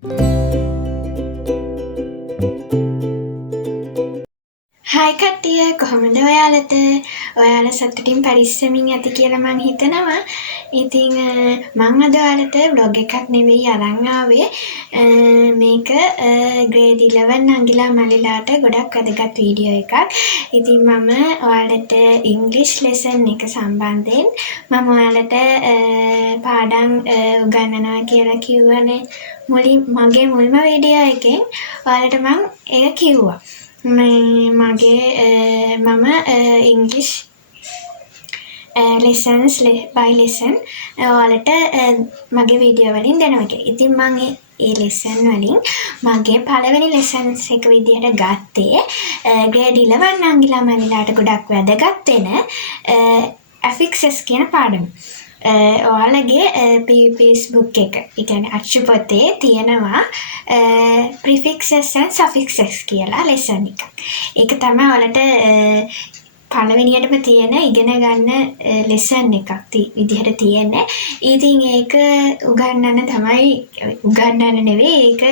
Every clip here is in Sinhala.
හායි කට්ටිය කොහොමද ඔයාලට? ඔයාලා සතුටින් පරිස්සමින් ඇති කියලා මං හිතනවා. ඉතින් මං අද ඔයාලට vlog එකක් නෙවෙයි අරන් ආවේ. මේක grade 11 නංගිලා මල්ලිලාට ගොඩක් වැදගත් වීඩියෝ එකක්. ඉතින් මම ඔයාලට English lesson එක සම්බන්ධයෙන් මම ඔයාලට පාඩම් උගන්වනවා කියලා කිව්වනේ. මගේ මුල්ම වීඩියෝ එකෙන් ඔයාලට මං ඒක කිව්වා. මම English lessons by lesson ඔයාලට මගේ වීඩියෝ වලින් දෙනවා කියලා. ඉතින් මම ඒ lesson වලින් මගේ පළවෙනි lessons එක විදියට ගත්තේ grade 11 නංගිලා මල්ලිලාට ගොඩක් වැදගත් වෙන affixes කියන පාඩම. ඔයාලගේ PPS book එක. ඒ කියන්නේ අච්චු පොතේ තියෙනවා prefixes and suffixes කියලා lesson එකක්. ඒක තමයි ඔයාලට පළවෙනියටම තියෙන ඉගෙන ගන්න lesson එකක් විදිහට තියෙන්නේ. ඉතින් ඒක උගන්වන්න නෙවෙයි ඒක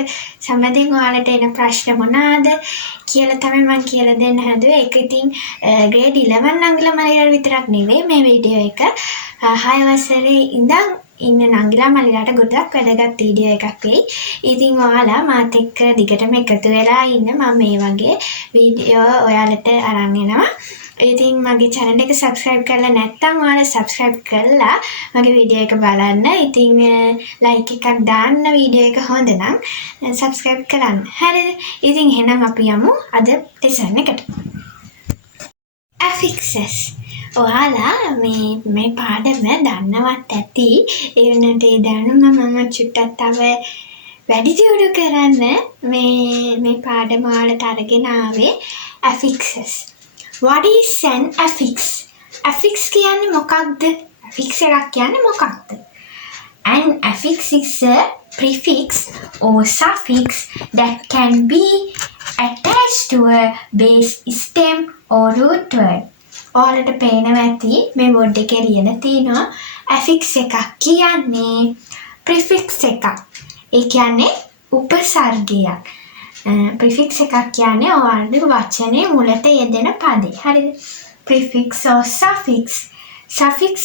සම්බන්ධයෙන් ඔයාලට එන ප්‍රශ්න මොනවාද කියලා තමයි මම කියලා දෙන්න හැදුවේ. ඒක ඉතින් grade 11 නංගිලා මල්ලිලාට විතරක් නෙවෙයි මේ වීඩියෝ එක 6 වසරේ ඉඳන් ඉන්න නංගිලා මල්ලිලාට ගොඩක් වැදගත් වීඩියෝ එකක් වෙයි. ඉතින් ඔයාලා මාත් එක්ක දිගටම එකතු වෙලා ඉන්න මම මේ වගේ වීඩියෝ ඔයාලට අරන් එනවා. ඉතින් මගේ channel එක subscribe කරලා නැත්නම් ඔයාලා subscribe කරලා මගේ වීඩියෝ එක බලන්න. ඉතින් like එකක් දාන්න වීඩියෝ එක හොඳ නම් subscribe කරන්න. හරිද? ඉතින් එහෙනම් අපි යමු අද lesson එකට. Affixes. ඔයාලා මේ පාඩම දන්නවත් ඇති. ඒ වෙනට ඒ දැනුම මම චුට්ටක් තව වැඩි දියුණු කරන්න මේ පාඩම ඔයාලට අරගෙන ආවේ affixes. What is an affix? Affix කියන්නේ මොකක්ද? affix එකක් කියන්නේ මොකක්ද? An affix is a prefix or suffix that can be attached to a base stem or root word. ඔයාලට පේනවා ඇති මේ බෝඩ් එකේ ලියලා තියෙනවා affix එකක් කියන්නේ prefix එකක්. ඒ කියන්නේ උපසර්ගයක්. prefix එකක් කියන්නේ ඔයාලගේ වචනේ මුලට යෙදෙන පදේ. හරිද? prefix or suffix. suffix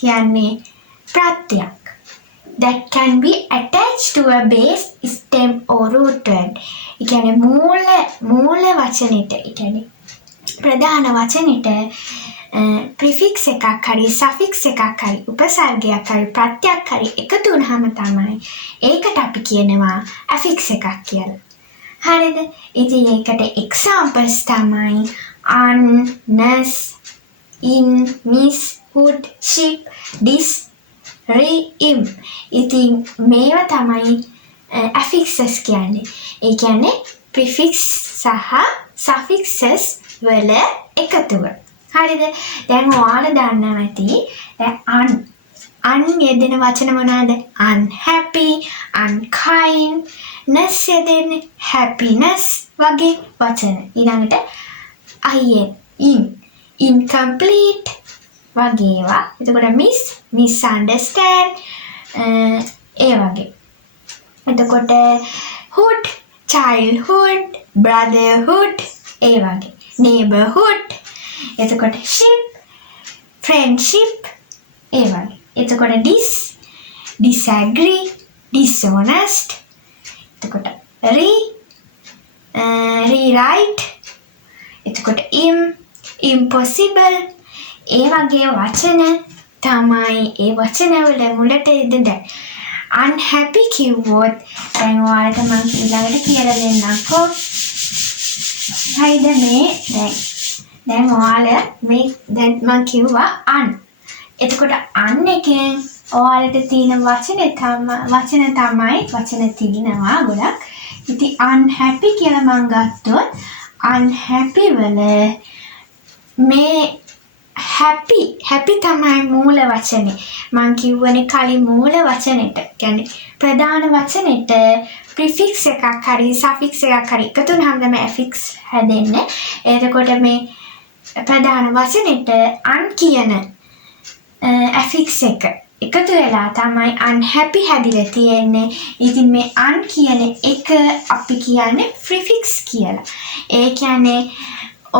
කියන්නේ ප්‍රත්‍යක්. that can be attached to a base stem or root word. ඒ කියන්නේ මූල වචනෙට, ඒ කියන්නේ ප්‍රධාන වචනෙට prefix එකක් හරි suffix එකක් හරි උපසර්ගයක් හරි ප්‍රත්‍යක් හරි එකතු වුනහම තමයි ඒකට අපි කියනවා affix එකක් කියලා. හරිද? ඉතින් ඒකට examples තමයි an, nas, in, miss, hood, ship, this, re, im. ඉතින් මේවා තමයි affixes කියන්නේ. ඒ කියන්නේ prefix සහ suffixes වල එකතුව. හරිද? දැන් ඔයාලා දන්නවා ඇති an යෙදෙන වචන මොනවාද? unhappy, unkind, ness යෙදෙන happiness වගේ වචන. ඊළඟට incomplete වගේ ඒවා. එතකොට misunderstand ඒ වගේ. එතකොට hood, childhood, brotherhood ඒ වගේ. neighborhood. එතකොට ship, friendship ඒ වගේ. එතකොට disagree, dishonest. එතකොට rewrite. එතකොට impossible. ඒ වගේ වචන තමයි ඒ වචනවල මුලට යෙදෙන. unhappy කිව්වොත් දැන් ඔයාලට මම ඊළඟට කියලා දෙන්නම්කෝ. හරිද? දැන් ඔයාලා දැන් මම කිව්වා an. එතකොට an එකෙන් ඔයාලට තියෙන වචන තියෙනවා ගොඩක්. ඉතින් unhappy කියලා මම ගත්තොත් unhappy වල මේ happy තමයි මූල වචනේ. මම කිව්වනේ කලින් මූල වචනෙට, කියන්නේ ප්‍රධාන වචනෙට prefix එකක් හරි suffix එකක් හරි එකතු වුනහම තමයි affix හැදෙන්නේ. එතකොට මේ ප්‍රධාන වචනෙට an කියන affix එක එකතු වෙලා තමයි unhappy හැදිලා තියෙන්නේ. ඉතින් මේ un කියන එක අපි කියන්නේ prefix කියලා. ඒ කියන්නේ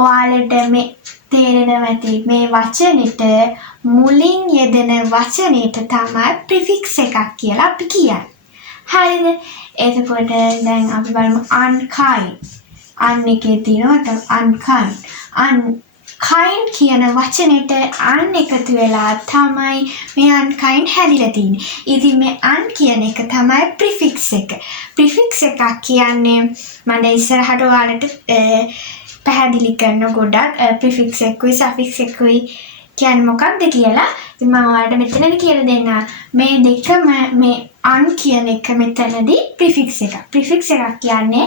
ඔයාලට මේ තේරෙනවා ඇති මේ වචනෙට මුලින් යෙදෙන වචනෙට තමයි prefix එකක් කියලා අපි කියන්නේ. හරිද? එතකොට දැන් අපි බලමු unkind. un එකේ තියෙනවා unkind. unkind කියන වචනෙට un එකතු වෙලා තමයි මේ unkind හැදිලා තියෙන්නේ. ඉතින් මේ un කියන එක තමයි prefix එක. prefix එකක් කියන්නේ මම ඉස්සරහට ඔයාලට පැහැදිලි කරන ගොඩක් prefix එකකුයි suffix එකකුයි කියන්නේ මොකක්ද කියලා. ඉතින් මම ඔයාලට මෙතනදී කියලා දෙන්නම්. මේ දෙකම මේ un කියන එක මෙතනදී prefix එකක්. prefix එකක් කියන්නේ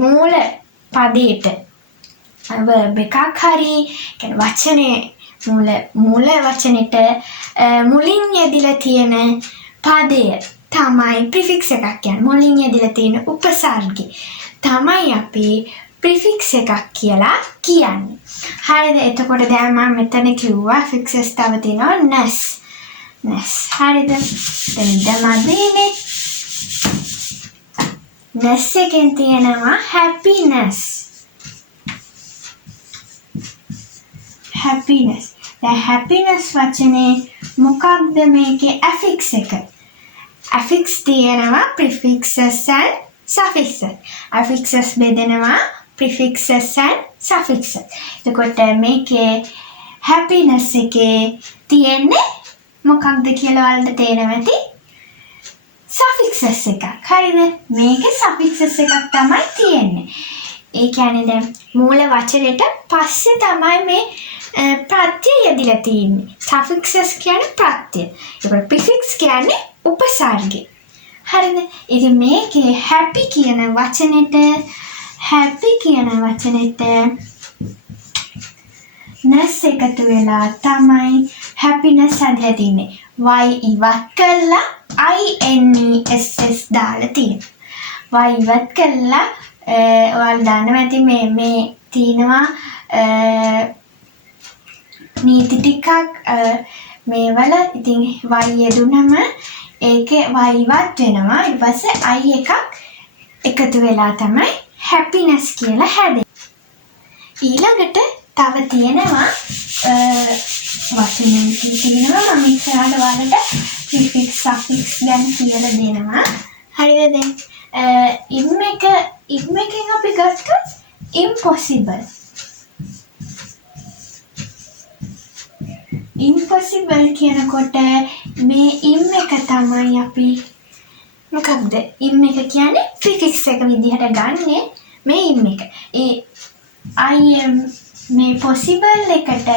මූල පදයට verb එකක් හරි කියන්නේ වචනේ මූල වචනෙට මුලින් යෙදিলা තියෙන පදය තමයි prefix එකක් කියන්නේ. මුලින් යෙදিলা තියෙන උපසර්ගය තමයි අපි prefix එකක් කියලා කියන්නේ. හරිද? එතකොට දැන් මම මෙතන කිව්වා fixes තව තියෙනවා ness. හරිද? දැන් මදීනේ ness එකෙන් තියෙනවා happiness. දැන් happiness වචනේ මොකක්ද මේකේ affix එක? affix තියෙනවා prefixes and suffixes. affixes බෙදෙනවා prefixes and suffixes. එතකොට මේකේ happiness එකේ තියෙන්නේ මොකක්ද කියලා ඔයාලට තේරෙනවා ඇති? suffixes එකක්. හරිද? මේකේ suffixes එකක් තමයි තියෙන්නේ. ඒ කියන්නේ දැන් මූල වචනෙට පස්සේ තමයි මේ ප්‍රත්‍ය යෙදিলা තියෙන්නේ. suffixes කියන්නේ ප්‍රත්‍ය. ඒකට prefix කියන්නේ උපසර්ගය. හරිද? ඉතින් මේකේ happy කියන වචනෙට ness එකතු වෙලා තමයි happiness හැදලා තින්නේ. y ඉවත් කළා INESS දාලා තියෙනවා. y ඉවත් කළා ඔයාලා දන්නවා ඇති මේ තියෙනවා නීති ටිකක් මේවල. ඉතින් y යෙදුනම ඒකේ y ඉවත් වෙනවා. ඊට පස්සේ i එකක් එකතු වෙලා තමයි happiness කියලා හැදෙන්නේ. ඊළඟට තව තියෙනවා වචන තියෙනවා. මම ඉස්සරහට ඔයාලට prefix suffix ගැන කියලා දෙනවා. හරිද? දැන් im එකෙන් අපි ගත්තොත් impossible කියනකොට මේ im එක තමයි අපි මොකක්ද im එක කියන්නේ prefix එක විදිහට ගන්නෙ මේ im එක. ඒ I am මේ possible එකට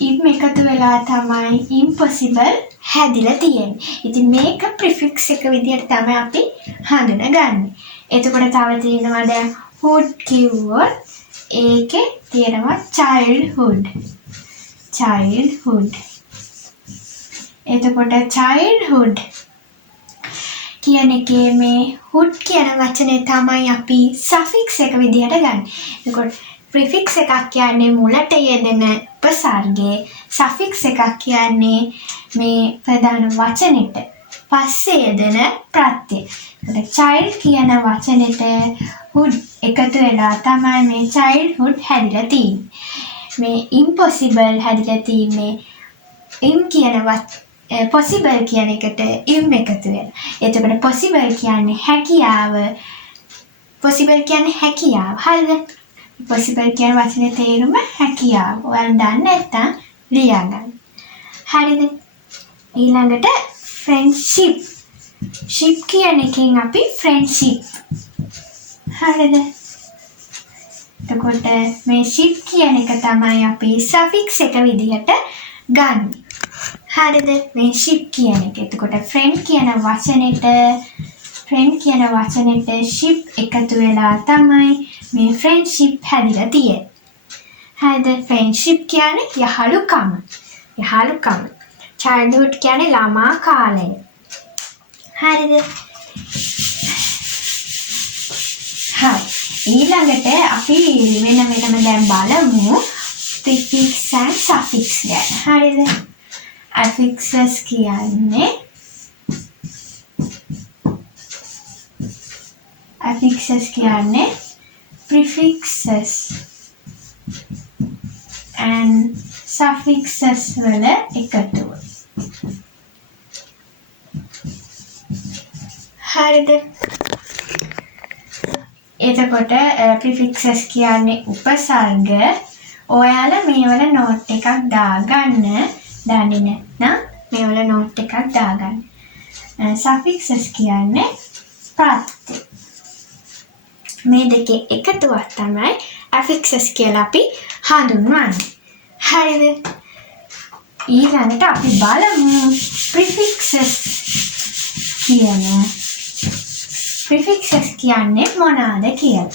im එකතු වෙලා තමයි impossible හැදිලා තියෙන්නේ. ඉතින් මේක prefix එක විදිහට තමයි අපි හඳුනගන්නේ. එතකොට තව තියෙනවා දැන් hood කිව්වොත් ඒකේ තියෙනවා childhood. එතකොට childhood කියන එකේ මේ hood කියන වචනේ තමයි අපි suffix එක විදිහට ගන්න. එතකොට prefix එකක් කියන්නේ මුලට යෙදෙන උපසර්ගයේ, suffix එකක් කියන්නේ මේ ප්‍රධාන වචනෙට පස්සේ යෙදෙන ප්‍රත්‍ය. එතකොට child කියන වචනෙට hood එකතු වෙලා තමයි මේ childhood හැදිලා තියෙන්නේ. මේ impossible හැදිලා තියෙන්නේ im කියන possible කියන එකට im එකතු වෙලා. එතකොට possible කියන්නේ හැකියාව. හරිද? possible කියන වචනේ තේරුම හැකියාව. ඔයාලා දන්නේ නැත්නම් ලියා ගන්න. හරිද? ඊළඟට friendship. ship කියන එකෙන් අපි friendship. හරිද? එතකොට මේ ship කියන එක තමයි අපි suffix එක විදිහට ගන්න. හරිද? මේ ship කියන එක. එතකොට friend කියන වචනෙට ship එකතු වෙලා තමයි මේ friendship හැදිලා තියෙන්නේ. හරිද? friendship කියන්නේ යහළුකම. childhood කියන්නේ ළමා කාලය. හරිද? හරි. ඊළඟට අපි වෙනම දැන් බලමු prefix and suffix ගැන. හරිද? affixes කියන්නේ prefixes and suffixes වල එකතුව. හරිද? එතකොට prefixes කියන්නේ උපසර්ග. ඔයාලා මේවල නෝට් එකක් දාගන්න. දන්නේ නැත්නම් මේවල නෝට් එකක් දාගන්න. suffixes කියන්නේ ප්‍රත්‍ය. මේ දෙකේ එකතුවක් තමයි affixes කියලා අපි හඳුන්වන්නේ. හරිද? ඊළඟට අපි බලමු prefixes කියන්නේ මොනවාද කියලා.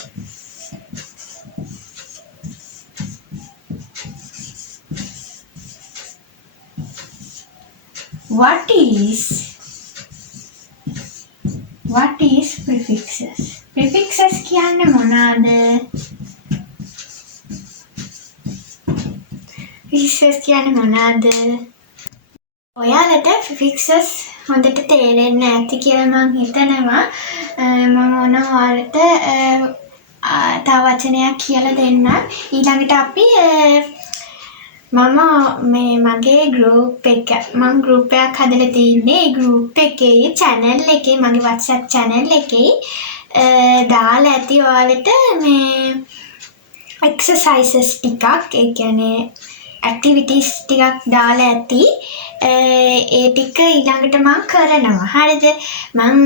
What is prefixes? Prefixes කියන්නේ මොනවාද? ඔයාලට prefixes හොඳට තේරෙන්නේ නැති කියලා මම හිතනවා. මම ඔයාලට තව වචනයක් කියලා දෙන්නම්. ඊළඟට අපි මගේ group එකක් හදලා තින්නේ. ඒ group එකේ channel එකේ මගේ WhatsApp channel එකේ දාලා ඇති ඔයාලට මේ exercises ටිකක්, ඒ කියන්නේ activities ටිකක් දාලා ඇති. ඒ ටික ඊළඟට මම කරනවා. හරිද? මම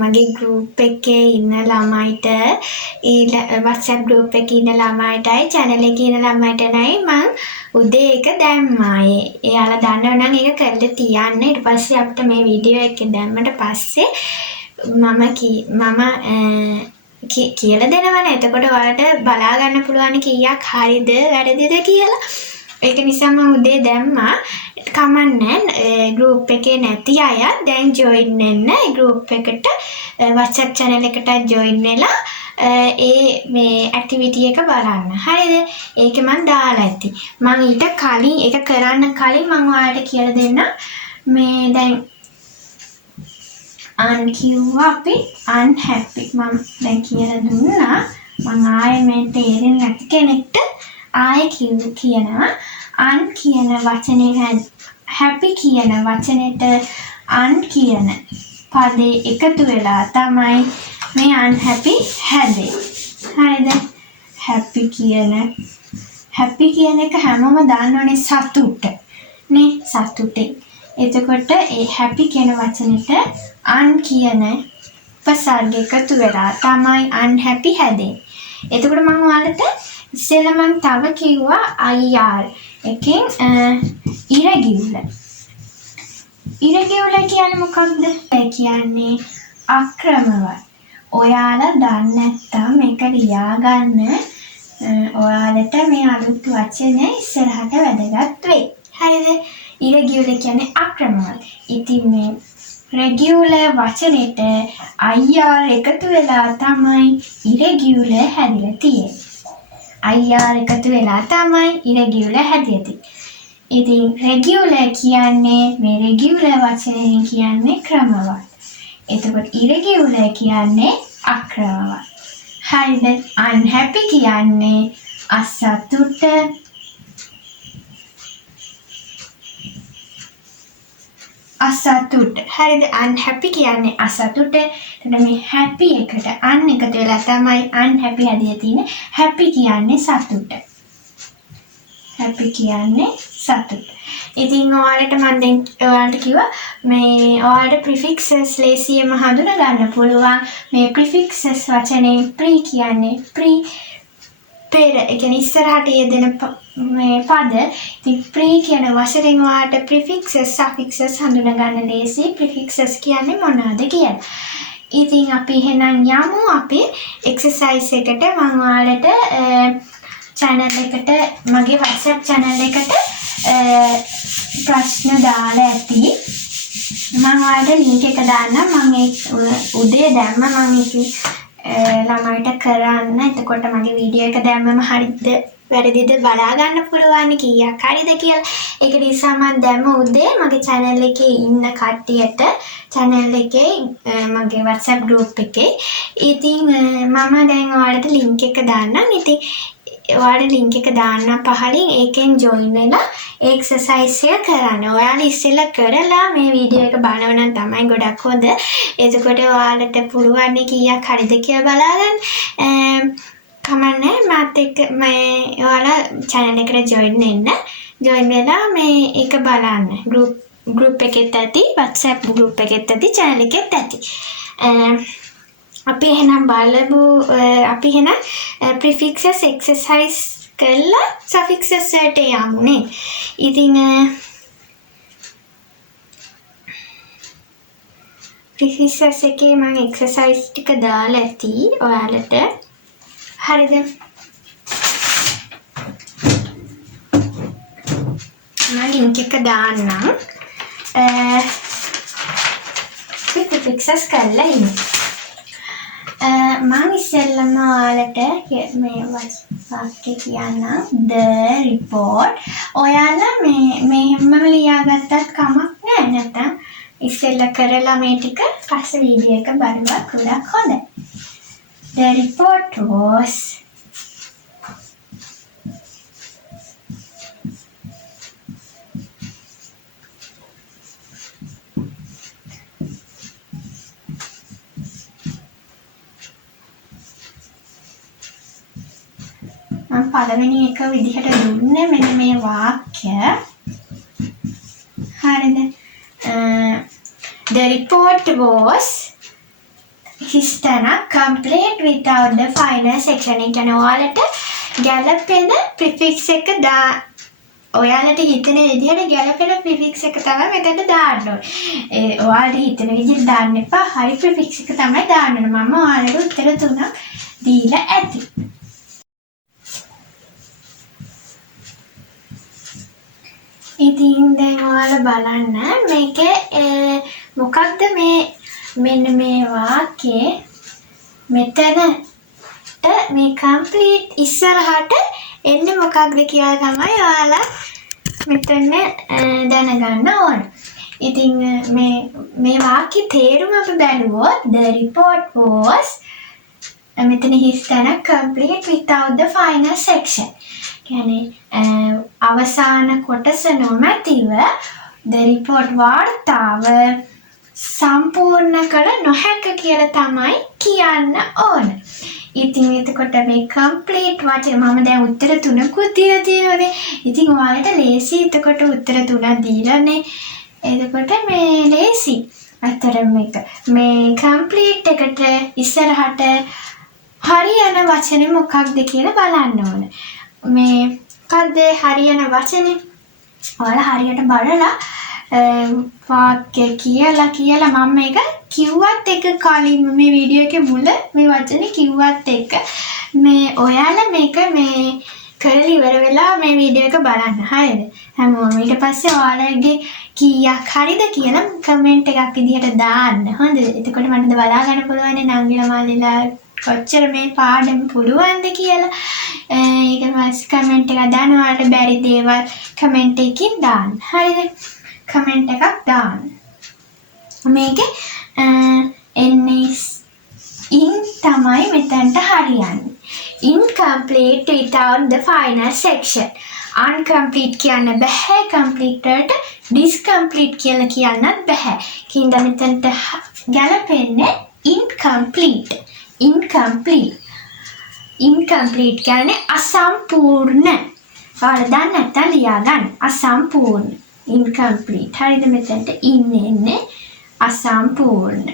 මගේ group එකේ ඉන්න ළමයිට WhatsApp group එකේ ඉන්න ළමයිටයි channel එකේ ඉන්න ළමයිටයි මම උදේ එක දැම්මා. එයාලා දන්නව නම් ඒක කරලා තියන්න. ඊට පස්සේ අපිට මේ වීඩියෝ එක දැම්මට පස්සේ මම කියලා දෙනවනේ. එතකොට ඔයාලට බලා ගන්න පුළුවන් කීයක් හරිද වැරදිද කියලා. ඒක නිසා මම උදේ දැම්මා. කමන්නේ group එකේ නැති අය දැන් join වෙන්න. ඒ group එකට WhatsApp channel එකට join වෙලා මේ activity එක බලන්න. හරිද? ඒක මම දාලා ඇති. මම ඊට කලින් ඒක කරන්න කලින් මම ඔයාලට කියලා දෙන්න. මේ දැන් කිව්වා අපි unhappy. මම දැන් කියලා දුන්නා. මම ආයේ මේ තේරෙන්නේ නැති කෙනෙක්ට ආයේ කියනවා කියන වචනේ happy කියන වචනෙට කියන පදේ එකතු වෙලා තමයි මේ unhappy හැදෙන්නේ. හරිද? happy කියන එක හැමෝම දන්නවනේ සතුට. නේ සතුටේ. එතකොට ඒ happy කියන වචනෙට කියන උපසර්ග එකතු වෙලා තමයි unhappy හැදෙන්නේ. එතකොට මම ඔයාලට ඉස්සෙල්ලා මම තව කිව්වා IR එකෙන් irregular. irregular කියන්නේ මොකක්ද? ඒ කියන්නේ අක්‍රමවත්. ඔයාලා දන්නේ නැත්නම් මේක ලියාගන්න. ඔයාලට මේ අලුත් වචනේ ඉස්සරහට වැදගත් වෙයි. හරිද? irregular කියන්නේ අක්‍රමවත්. ඉතින් මේ regular වචනෙට IR එකතු වෙලා තමයි irregular හැදිලා තියෙන්නේ. IR එකතු වෙලා තමයි irregular හැදෙන්නේ. ඉතින් regular කියන්නේ මේ regular වචනයෙන් කියන්නේ ක්‍රමවත්. එතකොට irregular කියන්නේ අක්‍රමවත්. හරිද? unhappy කියන්නේ අසතුට. හරිද? unhappy කියන්නේ අසතුට. එතන මේ happy එකට එකතු වෙලා තමයි unhappy හැදිලා තියෙන්නේ. happy කියන්නේ සතුට. ඉතින් ඔයාලට මම දැන් ඔයාලට කිව්වා මේ ඔයාලට prefixes ලේසියෙන්ම හඳුනා ගන්න පුළුවන්. මේ prefixes වචනේ pre කියන්නේ පෙර, ඒ කියන්නේ ඉස්සරහට යෙදෙන මේ පද. ඉතින් pre කියන වචනෙන් ඔයාලට prefixes suffixes හඳුනා ගන්න ලේසි. prefixes කියන්නේ මොනවද කියලා. ඉතින් අපි එහෙනම් යමු අපේ exercise එකට. මම ඔයාලට channel එකට මගේ WhatsApp channel එකට ප්‍රශ්න දාලා ඇති. මම ඔයාලට link එක දාන්නම්. මම උදේ දැම්ම මම ඒක ළමයිට කරන්න. එතකොට මගේ වීඩියෝ එක දැම්මම හරියද වැරදිද බලා ගන්න පුළුවන් කීයක් හරිද කියලා. ඒක නිසා මම දැම්ම උදේ මගේ channel එකේ ඉන්න කට්ටියට channel එකේ මගේ WhatsApp group එකේ. ඉතින් මම දැන් ඔයාලට link එක දාන්නම්. ඉතින් ඔයාලට link එක දාන්න පහලින් ඒකෙන් join වෙලා exercise එක කරන්න. ඔයාලා ඉස්සෙල්ලා කරලා මේ වීඩියෝ එක බලනවා නම් තමයි ගොඩක් හොඳ. එතකොට ඔයාලට පුළුවන් කීයක් හරිද කියලා බලාගන්න. කමන්නේ මාත් එක්ක මේ ඔයාලා channel එකට join වෙන්න. join වෙලා මේ එක බලන්න. group එකෙත් ඇති, WhatsApp group එකෙත් ඇති, channel එකෙත් ඇති. අපි එහෙනම් බලමු අපි එහෙනම් prefixes exercise කරලා suffixes වලට යමු නේ. ඉතින් prefixes එකේ මම exercise ටික දාලා ඇති ඔයාලට. හරිද? මම link එක දාන්නම්. prefixes කරලා ඉන්න. මම ඉස්සෙල්ලම ඔයාලට මේ වාක්‍ය කියන්නම්. The report. ඔයාලා මේ හැමම ලියාගත්තත් කමක් නැහැ. නැත්නම් ඉස්සෙල්ලා කරලා මේ ටික පස්සේ වීඩියෝ එක බලුවා ගොඩක් හොඳයි. The report was මම පළවෙනි එක විදිහට දුන්නේ මෙන්න මේ වාක්‍ය. හරිද? The report was හිස්තැනක් complete without the final section. ඒ කියන්නේ ඔයාලට ගැළපෙන prefix එක ඔයාලට හිතන විදිහට ගැළපෙන prefix එක තමයි මෙතනට දාන්න ඕනේ. ඔයාලට හිතන විදිහට දාන්න එපා. හරි prefix එක තමයි දාන්න ඕනේ. මම ඔයාලට උත්තර 3ක් දීලා ඇති. ඉතින් දැන් ඔයාලා බලන්න මේකේ මොකක්ද මෙන්න මේ වාක්‍යයේ මෙතන මේ complete ඉස්සරහට එන්නේ මොකක්ද කියලා තමයි ඔයාලා මෙතන දැනගන්න ඕන. ඉතින් මේ වාක්‍ය තේරුම අපි බැලුවොත් the report was මෙතන හිස්තැන complete without the final section. කියන්නේ අවසාන කොටස නොමැතිව the report වාර්තාව සම්පූර්ණ කළ නොහැක කියලා තමයි කියන්න ඕන. ඉතින් එතකොට මේ complete වචන මම දැන් උත්තර 3කුත් දීලා තියෙනවානේ. ඉතින් ඔයාලට ලේසි එතකොට උත්තර 3ක් දීලානේ. එතකොට මේ ලේසි. අතරම මේ complete එකට ඉස්සරහට හරියන වචනේ මොකක්ද කියලා බලන්න ඕන. මේ මොකක්ද හරියන වචනේ? ඔයාලා හරියට බලලා වාක්‍ය කියලා මම මේක කිව්වත් එක කලින් මේ වීඩියෝ එකේ මුල මේ වචනේ කිව්වත් එක මේ ඔයාලා මේක මේ කරලා ඉවර වෙලා මේ වීඩියෝ එක බලන්න. හරිද? හැමෝම ඊට පස්සේ ඔයාලගේ කීයක් හරිද කියලා කමෙන්ට් එකක් විදිහට දාන්න. හොඳද? එතකොට මට බලා ගන්න පුළුවන් නංගිලා මාලිලා කොච්චර මේ පාඩම පුළුවන්ද කියලා. ඒක පස්සේ කමෙන්ට් එකක් දාන්න. ඔයාලට බැරි දේවල් කමෙන්ට් එකකින් දාන්න. හරිද? කමෙන්ට් එකක් දාන්න. මේකේ එන්නේ in තමයි මෙතනට හරියන්නේ. Incomplete without the final section. Uncomplete කියන්න බෑ. Complete වලට discomplete කියලා කියන්නත් බෑ. කින්ද මෙතනට ගැලපෙන්නේ incomplete. Incomplete කියන්නේ අසම්පූර්ණ. ඔයාලා දන්නේ නැත්නම් ලියා ගන්න. අසම්පූර්ණ. Incomplete. හරිද? මෙතනට ඉන්නේ අසම්පූර්ණ.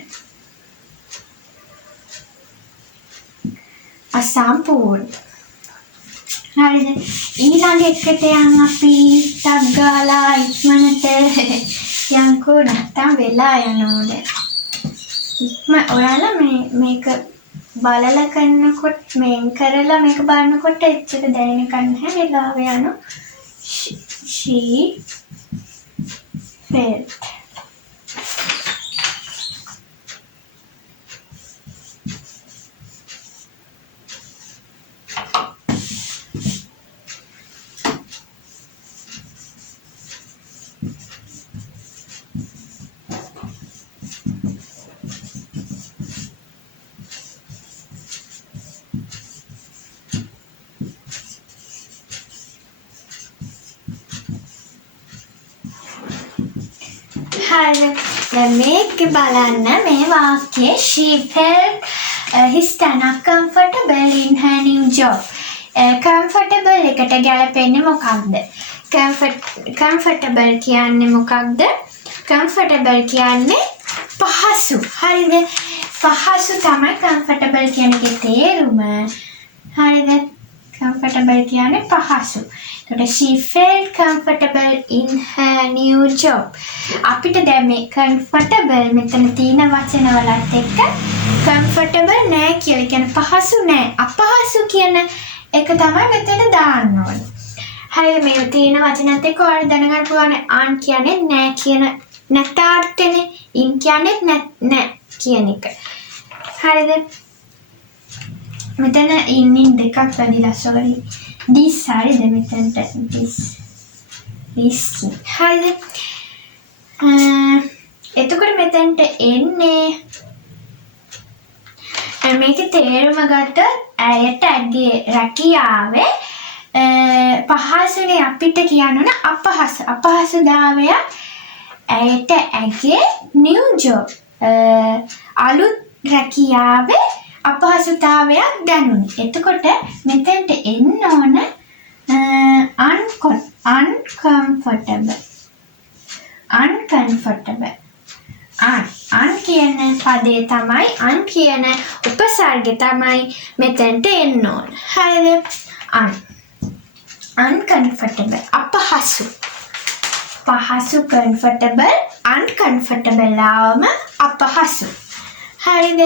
අසම්පූර්ණ. හරිද? ඊළඟ එකට යන් අපි ටක් ගාලා ඉක්මනට යන්කෝ නැත්තම් වෙලා යනෝනේ. ඔයාලා මේක බලලා කරනකොට මේන් කරලා මේක බලනකොට එච්චර දැනෙන්නේ නැහැ. වෙලාව යනවා. she felt. හරි. දැන් මේක බලන්න මේ වාක්‍යයේ she felt his stomach comfortable in her new job. comfortable එකට ගැලපෙන්නේ මොකක්ද? comfortable කියන්නේ මොකක්ද? comfortable කියන්නේ පහසු. හරිද? පහසු තමයි comfortable කියන එකේ තේරුම. හරිද? comfortable කියන්නේ පහසු. එතකොට she felt comfortable in her new job. අපිට දැන් මේ comfortable මෙතන තියෙන වචනවලත් එක්ක comfortable නෑ කියලා කියන්නේ පහසු නෑ. අපහසු කියන එක තමයි මෙතන දාන්න ඕනේ. හරිද? මේ තියෙන වචනත් එක්ක ඔයාලා දැනගන්න පුළුවන් on කියන්නේ නෑ කියන නැතාර්ථනේ. in කියන්නේ නෑ කියන එක. හරිද? මෙතන in දෙකක් වැඩිලා sorry. this හරිද මෙතනට this හරිද? එතකොට මෙතනට එන්නේ මේකේ තේරුම ගත්තොත් ඇයට ඇගේ රැකියාවේ පහසුනේ අපිට කියන්න ඕන අපහසුතාවය ඇයට ඇගේ new job අලුත් රැකියාවේ අපහසුතාවයක් දැනුනේ. එතකොට මෙතනට එන්න ඕන uncomfortable. un කියන පදේ තමයි un කියන උපසර්ගය තමයි මෙතනට එන්න ඕන. හරිද? uncomfortable අපහසු. පහසු comfortable uncomfortable ආවම අපහසු. හරිද?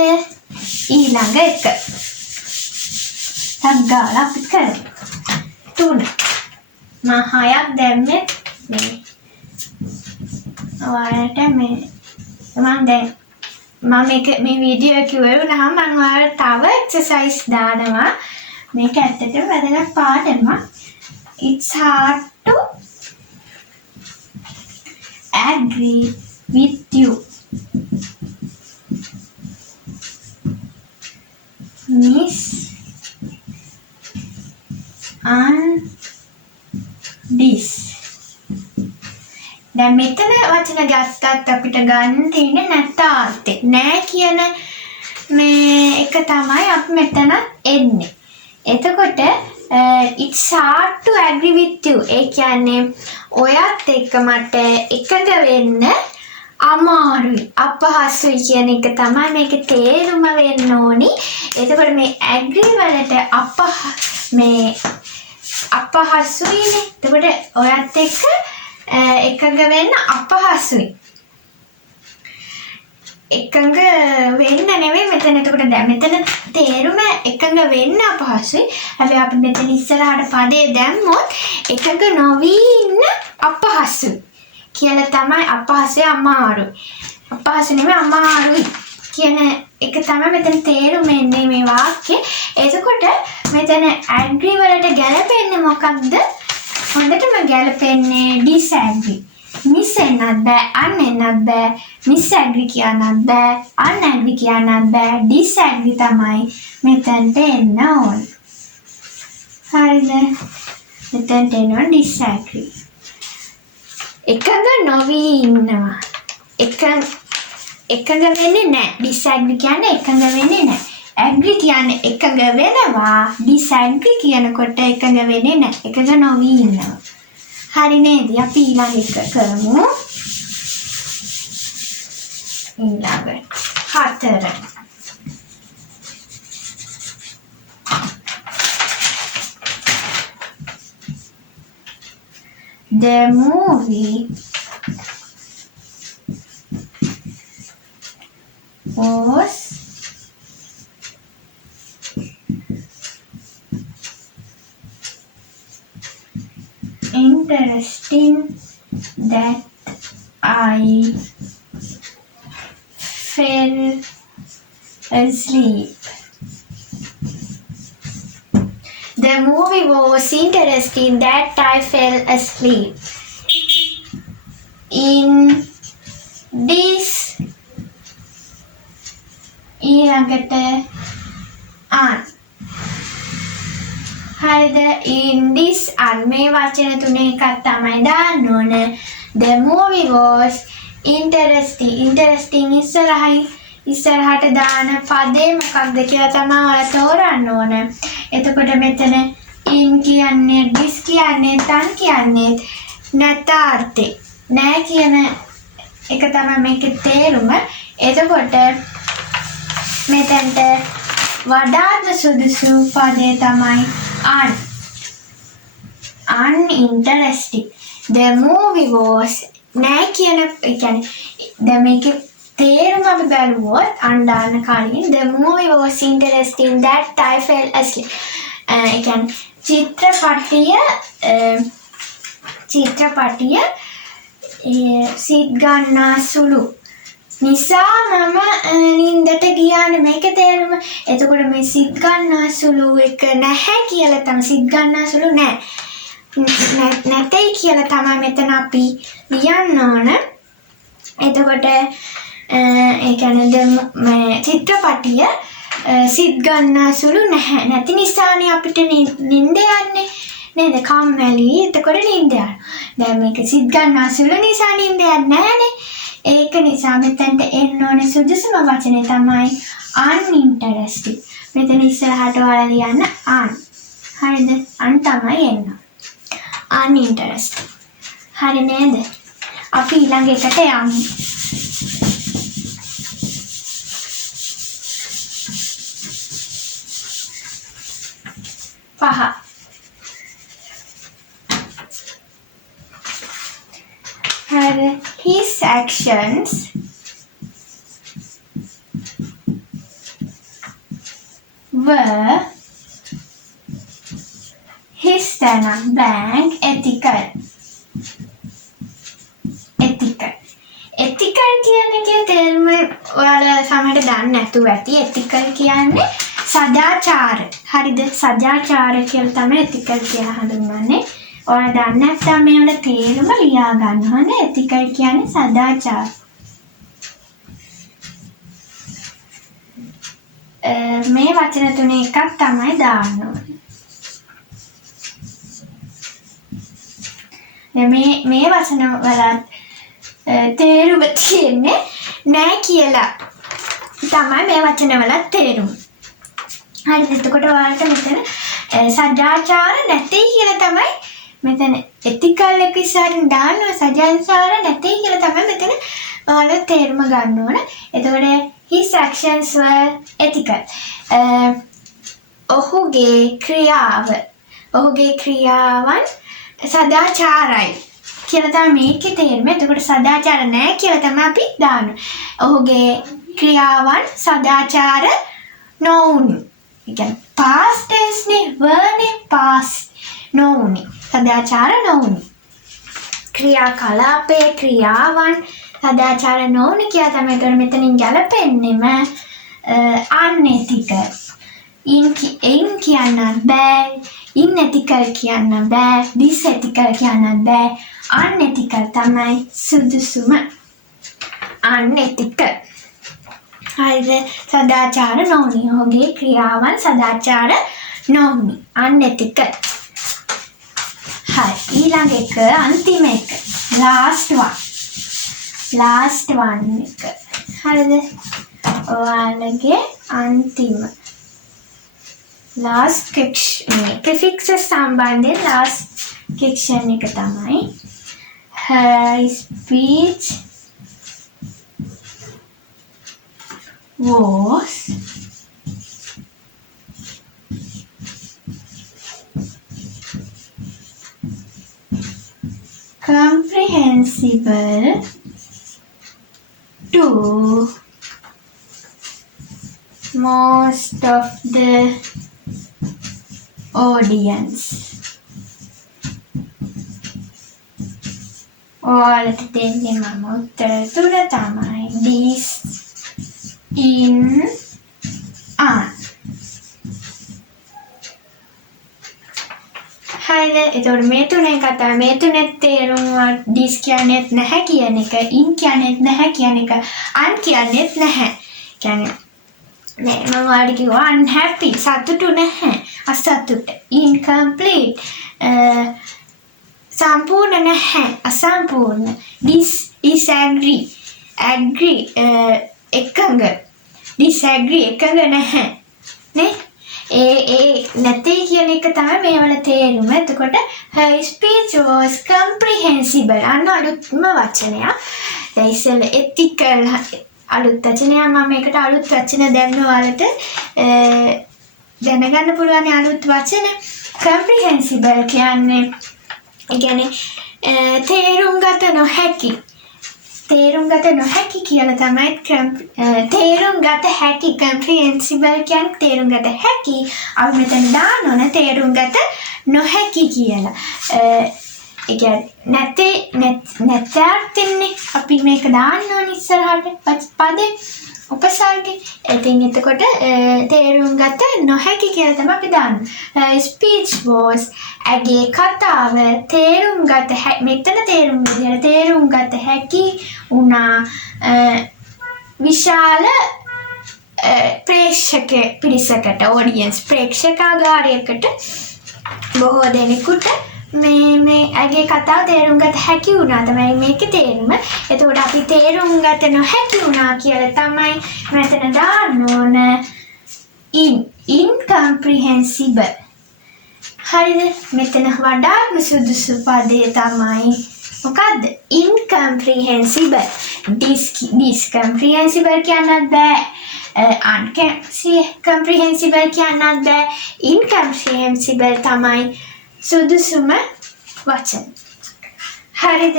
ඊළඟ එක. තග්ගාලා අපි කරමු. 3. මම 6ක් දැම්මේ මේ. ඔයාලට මේ මම මේ වීඩියෝ එක ඉවරුනහම මම ඔයාලට තව එක්සර්සයිස් දානවා. මේක ඇත්තටම වැදගත් පාඩමක්. It's hard to agree with you. Miss and this. දැන් මෙතන වචන ගත්තත් අපිට ගන්න තියෙන්නේ නැතාර්ථේ. නෑ කියන මේ එක තමයි අපි මෙතන එන්නේ. එතකොට it's hard to agree with you. ඒ කියන්නේ ඔයත් එක්ක මට එකඟ වෙන්න අමාරුයි අපහසුයි කියන එක තමයි මේකේ තේරුම වෙන්න ඕනි. එතකොට මේ agree වලට අපහසුයිනේ. එතකොට ඔයත් එක්ක එකඟ වෙන්න අපහසුයි. එකඟ වෙන්න නෙවෙයි මෙතන. එතකොට දැන් මෙතන තේරුම එකඟ වෙන්න අපහසුයි. හැබැයි අපි මෙතන ඉස්සරහට පදේ දැම්මොත් එකඟ නොවී ඉන්න අපහසුයි කියලා තමයි අපහසුයි අමාරුයි. අපහසු නෙවෙයි අමාරුයි කියන එක තමයි මෙතන තේරුම එන්නේ මේ වාක්‍යයේ. එතකොට මෙතන agree වලට ගැලපෙන්නේ මොකක්ද? හොඳටම ගැලපෙන්නේ disagree. miss එන්නත් බෑ, un එන්නත් බෑ, misagree කියන්නත් බෑ, unagree කියන්නත් බෑ, disagree තමයි මෙතනට එන්න ඕන. හරිද? මෙතනට එනවා disagree. එකඟ නොවී ඉන්නවා. එකඟ වෙන්නේ නැහැ. disagree කියන්නේ එකඟ වෙන්නේ නැහැ. agree කියන්නේ එකඟ වෙනවා. disagree කියනකොට එකඟ වෙන්නේ නැහැ. එකඟ නොවී ඉන්නවා. හරි නේද? අපි ඊළඟ එක කරමු. ඊළඟ 4. The movie was interesting that I fell asleep. The movie was interesting that I fell asleep. In this ඊළඟට හරිද? in this මේ වචන තුනේ එකක් තමයි දාන්න ඕන. The movie was interesting ඉස්සරහට දාන පදේ මොකක්ද කියලා තමයි ඔයාලා තෝරන්න ඕන. එතකොට මෙතන in කියන්නේ this කියන්නේ තන් කියන්නේ නැතාර්ථේ. නෑ කියන එක තමයි මේකේ තේරුම. එතකොට මෙතනට වඩාත්ම සුදුසු පදේ තමයි uninteresting. The movie was නෑ කියන කියන්නේ දැන් මේකේ තේරුම අපි බලුවොත් අන්දාන කලින් the movie was interesting that I fell asleep. ඒ කියන්නේ චිත්‍රපටිය සිත් ගන්නා සුළු නිසා මම නින්දට ගියානේ මේක තේරුම. එතකොට මේ සිත් ගන්නා සුළු එක නැහැ කියලා තමයි සිත් ගන්නා සුළු නැතයි කියලා තමයි මෙතන අපි ලියන්න ඕන. එතකොට ඒ කියන්නේ චිත්‍රපටිය සිත් ගන්නා සුළු නැති නිසානේ අපිට නින්ද යන්නේ නේද? කම්මැලි. එතකොට නින්ද යනවා. දැන් මේක සිත් ගන්නා සුළු නිසා නින්ද යන්නේ නැහනේ. ඒක නිසා මෙතනට එන්න ඕනේ සුදුසුම වචනේ තමයි uninteresting. මෙතන ඉස්සරහට ඔයාලා ලියන්න un. හරිද? un තමයි එන්න. uninteresting. හරි නේද? අපි ඊළඟ එකට යමු. පහ. His actions were his blank ethical. Ethical කියන්නේ තේරුම ඔයාලා සමහරට දන්නේ නැතුව ඇති. ethical කියන්නේ සදාචාර. හරිද? සදාචාර කියලා තමයි ethical කියලා හඳුන්වන්නේ. ඔයාලා දන්නේ නැත්නම් මේවල තේරුම ලියා ගන්න ඕනේ. ethical කියන්නේ සදාචාර. මේ වචන තුනේ එකක් තමයි දාන්න ඕනේ. මේ වචන වල තේරුම තියෙන්නේ නෑ කියලා තමයි මේ වචන වල තේරුම. හරිද? එතකොට ඔයාලට මෙතන සදාචාර නැtei කියලා තමයි මෙතන ethical එක ඉස්සරහින් දාන්න සදාචාර නැtei කියලා තමයි මෙතන ඔයාලා තේරුම ගන්න ඕන. එතකොට his actions were ethical. ඔහුගේ ක්‍රියාවන් සදාචාරයි කියලා තමයි මේකේ තේරුම. එතකොට සදාචාර නැහැ කියලා තමයි අපි දාන්නේ. ඔහුගේ ක්‍රියාවන් සදාචාර නොවුනි. ඒ කියන්නේ past tense නේ were past නොවුනි. සදාචාර නොවුනි. ක්‍රියාකලාපේ ක්‍රියාවන් සදාචාර නොවුනි කියලා තමයි එතකොට මෙතනින් ගැලපෙන්නේම unethical. in කියන්න බෑ. unethical කියන්න බෑ. disethical කියන්න බෑ. unethical තමයි සුදුසුම. unethical. හරිද? සදාචාර නොවුනි. ඔහුගේ ක්‍රියාවන් සදාචාර නොවුනි. unethical. හරි. ඊළඟ එක අන්තිම එක. last one එක. හරිද? ඔයාලගේ අන්තිම last prefixes සම්බන්ධයෙන් last section එක තමයි her speech was comprehensible to most of the audience. ඔයාලට දෙන්නේ මම උත්තර තුන තමයි this in an. හරිද? එතකොට මේ තුනේ කතාව මේ තුනේ තේරුම this කියන්නේත් නැහැ කියන එක, in කියන්නේත් නැහැ කියන එක, an කියන්නේත් නැහැ. කියන්නේ නෑ මම ඔයාලට කිව්වා unhappy සතුටු නැහැ. අසතුට incomplete සම්පූර්ණ නැහැ. අසම්පූර්ණ. this is agree එකඟ disagree එකඟ නැහැ නේ ඒ නැතේ කියන එක තමයි මේවල තේරුම. එතකොට her speech was comprehensible අන්න අලුත්ම වචනයක්. දැන් ඉතින් ethical අලුත් වචනයක් මම මේකට අලුත් වචන දැම්ම ඔයාලට දැනගන්න පුළුවන් අලුත් වචන. comprehensible කියන්නේ තේරුම් ගත නොහැකි කියලා තමයි තේරුම් ගත හැකි comprehensible කියන්නේ තේරුම් ගත හැකි. අපි මෙතන දාන්න ඕන තේරුම් ගත නොහැකි කියලා. ඒ කියන්නේ නැත්නම් අපි මේක දාන්න ඕන ඉස්සරහට පදේ උපසර්ගේ. ඉතින් එතකොට තේරුම් ගත නොහැකි කියලා තමයි අපි දාන්නේ. speech was ඇගේ කතාව තේරුම් ගත මෙතන තේරුම් ගත හැකි වුණා විශාල ප්‍රේක්ෂක පිරිසකට audience ප්‍රේක්ෂකාගාරයකට බොහෝ දෙනෙකුට මේ ඇගේ කතාව තේරුම් ගත හැකි වුණා තමයි මේකේ තේරුම. එතකොට අපි තේරුම් ගත නොහැකි වුණා කියලා තමයි මෙතන දාන්න ඕන incomprehensible. හරිද? මෙතන වඩාත්ම සුදුසු පදේ තමයි මොකද්ද? incomprehensible. discomprehensible කියන්නත් බෑ. uncomprehensible කියන්නත් බෑ. incomprehensible තමයි සුදුසුම වචන. හරිද?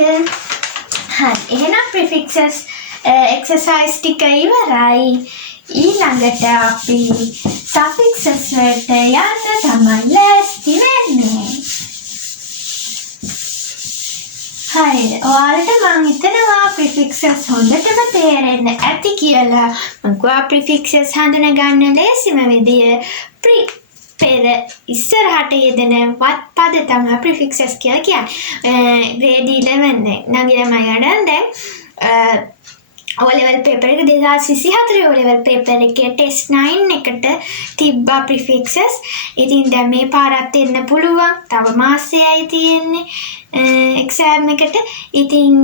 හරි. එහෙනම් prefixes exercise ටික ඉවරයි. ඊළඟට අපි suffixes වලට යන්න තමයි ලෑස්ති වෙන්නේ. හරිද? ඔයාලට මම හිතනවා prefixes හොඳටම තේරෙන්න ඇති කියලා. මම කිව්වා prefixes හඳුනගන්න ලේසිම විදිය පෙර ඉස්සරහට යෙදෙන පද තමයි prefixes කියලා කියන්නේ. grade 11 නගිලා මම දැන් O level paper එක 2024 O level paper එකේ test 9 එකට තිබ්බා prefixes. ඉතින් දැන් මේ පාරත් එන්න පුළුවන්. තව මාසෙයි තියෙන්නේ exam එකට. ඉතින්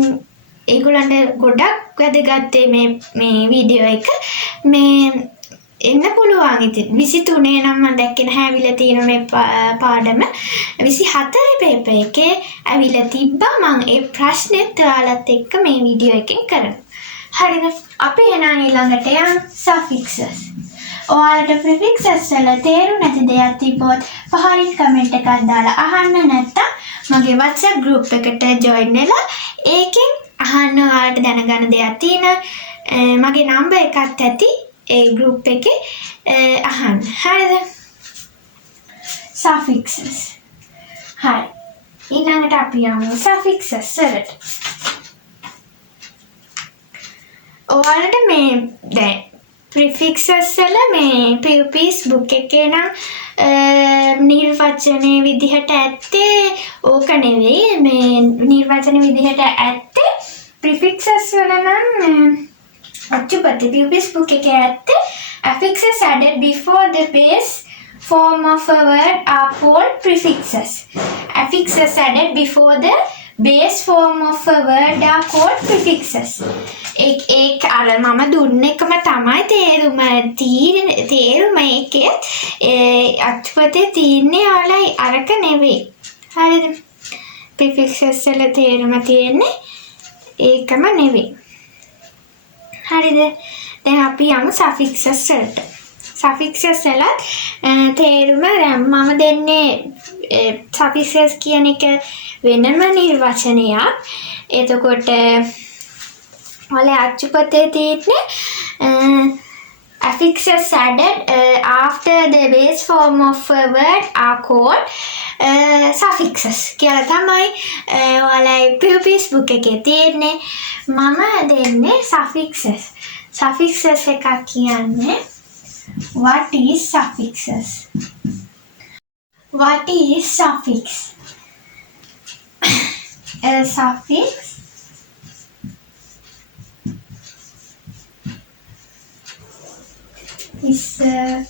ඒගොල්ලන්ට ගොඩක් වැදගත් මේ වීඩියෝ එක මේ එන්න පුළුවන්. ඉතින් 23 නම් මම දැක්කේ නැහැ ඇවිල්ලා තියෙන මේ පාඩම. 24 paper එකේ ඇවිල්ලා තිබ්බා. මම ඒ ප්‍රශ්නෙත් ඔයාලත් එක්ක මේ වීඩියෝ එකෙන් කරනවා. හරිද? අපි එහෙනම් ඊළඟට යමු suffixes. ඔයාලට prefixes වල තේරුම් නැති දෙයක් තිබ්බොත් පහලින් කමෙන්ට් එකක් දාලා අහන්න. නැත්නම් මගේ WhatsApp group එකට join වෙලා ඒකෙන් අහන්න. ඔයාලට දැනගන්න දෙයක් තියෙන මගේ number එකක් ඇති ඒ group එකේ අහන්න. හරිද? suffixes. හරි. ඊළඟට අපි යමු suffixes වලට. ඔයාලට මේ දැන් prefixes වල මේ PUP's book එකේ නම් නිර්වචනයේ විදිහට ඇත්තේ ඕක නෙවෙයි. මේ නිර්වචන විදිහට ඇත්තේ prefixes වල නම් අච්චුපති PUP's book එකේ ඇත්තේ affixes added before the base form of a word are called prefixes. Affixes added before the base form of a word are called prefixes. ඒක අර මම දුන්න එකම තමයි තේරුම ඒකේ අත්පතේ තියෙන්නේ ඔයාලයි අරක නෙවෙයි. හරිද? prefixes වල තේරුම තියෙන්නේ ඒකම නෙවෙයි. හරිද? දැන් අපි යමු suffixes වලට. suffixes වල තේරුම මම දෙන්නේ suffixes කියන එක වෙනම නිර්වචනයක්. එතකොට ඔයාලා අච්චුපතේ තියෙන්නේ affixes added after the base form of a word are called suffixes කියලා තමයි ඔයාලා PUP's book එකේ තියෙන්නේ. මම දෙන්නේ suffixes. suffixes එකක් කියන්නේ what is suffixes? What is suffix? A suffix is a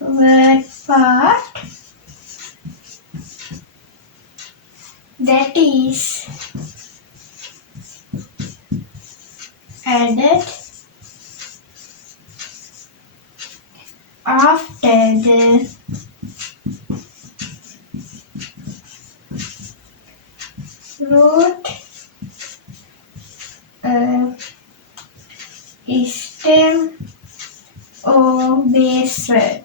word part that is added after the root stem or base word.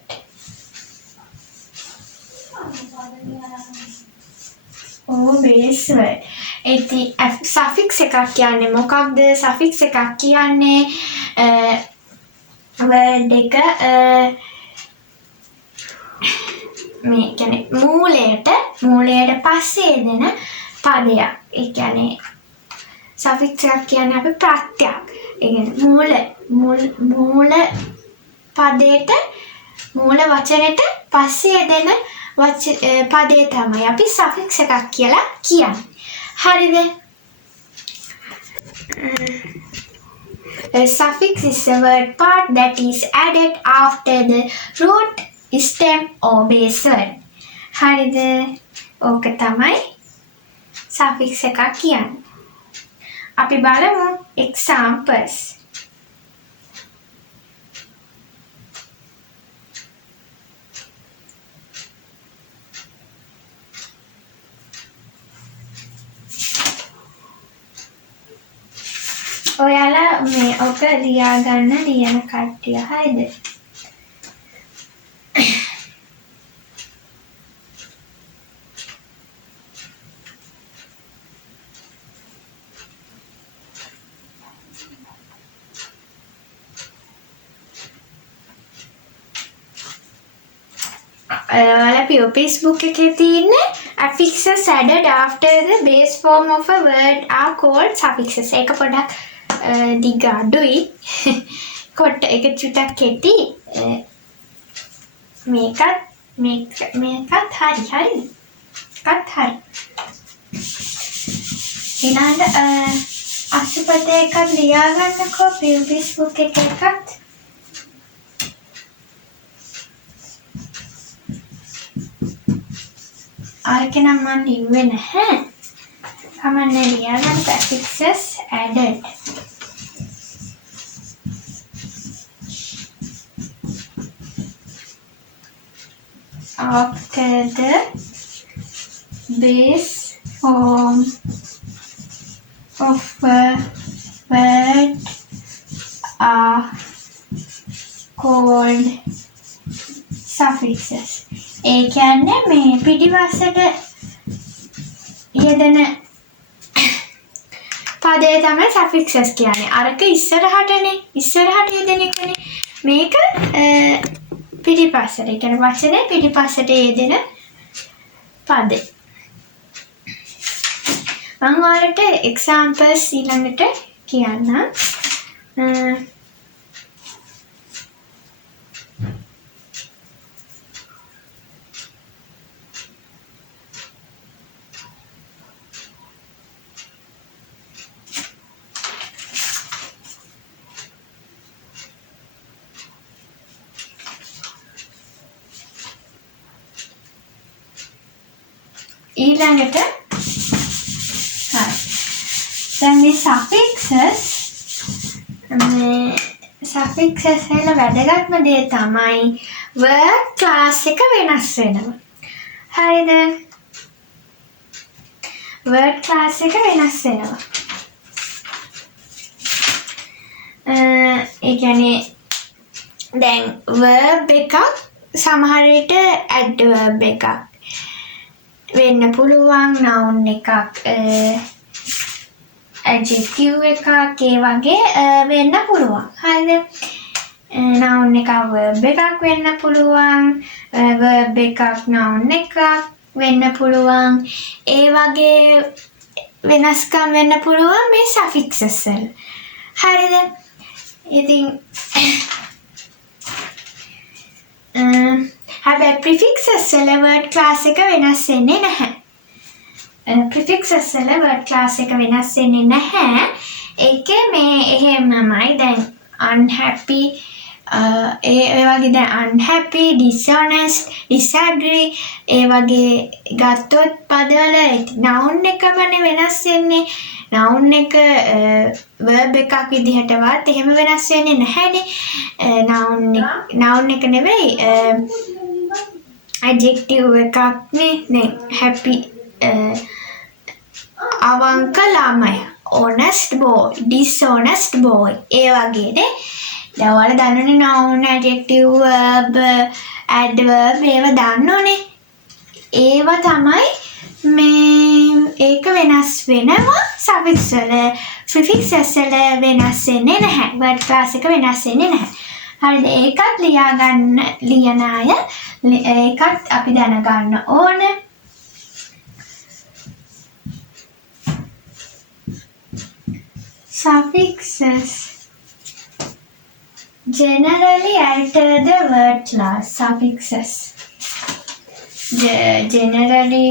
or base word. ඉතින් suffix එකක් කියන්නේ මොකක්ද? suffix එකක් කියන්නේ word එක මේ කියන්නේ මූලයට පස්සේ දෙන පදයක්. ඒ කියන්නේ suffix එකක් කියන්නේ අපි ප්‍රත්‍යක්. ඒ කියන්නේ මූල පදයට මූල වචනෙට පස්සේ දෙන පදේ තමයි අපි suffix එකක් කියලා කියන්නේ. හරිද? A suffix is a word part that is added after the root, stem or base word. හරිද? ඕක තමයි suffix එකක් කියන්නේ. අපි බලමු examples. ඔයාලා මේ ඔක ලියා ගන්න ලියන කට්ටිය හරිද? ඔයාලා POP's book එකේ තියෙන affixes added after the base form of a word are called suffixes. ඒක පොඩක් දිග අඩුයි. කොට එක චුට්ටක් කෙටි. මේකත් හරි. ඒකත් හරි. ඊළඟට අස්පත එකක් ලියා ගන්නකෝ POP's book එකත්. ආරක නම් මම ලිව්වේ නැහැ. කමන්නේ ලියා ගන්න affixes added. After the base form of a word are called suffixes. ඒ කියන්නේ මේ පිටිපස්සට යෙදෙන පදේ තමයි suffixes කියන්නේ. අරක ඉස්සරහට යෙදෙන එකනේ. මේක පිටිපස්සට. ඒ කියන්නේ වචනේ පිටිපස්සට යෙදෙන පදේ. මම ඔයාලට examples ඊළඟට කියන්නම්. ඊළඟට දැන් මේ suffixes වල වැදගත්ම දේ තමයි word class එක වෙනස් වෙනවා. හරිද? word class එක වෙනස් වෙනවා. ඒ කියන්නේ දැන් verb එකක් සමහර විට adverb එකක් වෙන්න පුළුවන්, noun එකක් adjective එකක් ඒ වගේ වෙන්න පුළුවන්. හරිද? noun එකක් verb එකක් වෙන්න පුළුවන්, verb එකක් noun එකක් වෙන්න පුළුවන්. ඒ වගේ වෙනස්කම් වෙන්න පුළුවන් මේ suffixes වල. හරිද? ඉතින් හැබැයි prefixes වල word class එක වෙනස් වෙන්නේ නැහැ. prefixes වල word class එක වෙනස් වෙන්නේ නැහැ. ඒකේ මේ එහෙමමයි දැන් unhappy ඒ වගේ දැන් unhappy, dishonest, disagree ඒ වගේ ගත්තොත් පදවල noun එකමනේ වෙනස් වෙන්නේ. noun එක verb එකක් විදිහටවත් එහෙම වෙනස් වෙන්නේ නැහැනේ. noun එක නෙවෙයි adjective එකක් නේ. happy අවංක ළමයා, honest boy, dishonest boy ඒ වගේනේ. දැන් ඔයාලා දන්නවනේ noun, adjective, verb, adverb ඒවා දන්නෝනේ. ඒවා තමයි ඒක වෙනස් වෙනවා suffix වල. prefixes වල වෙනස් වෙන්නේ නැහැ. word class එක වෙනස් වෙන්නේ නැහැ. හරිද? ඒකත් ලියන අය ඒකත් අපි දැනගන්න ඕන. Suffixes generally alter the word class. Suffixes generally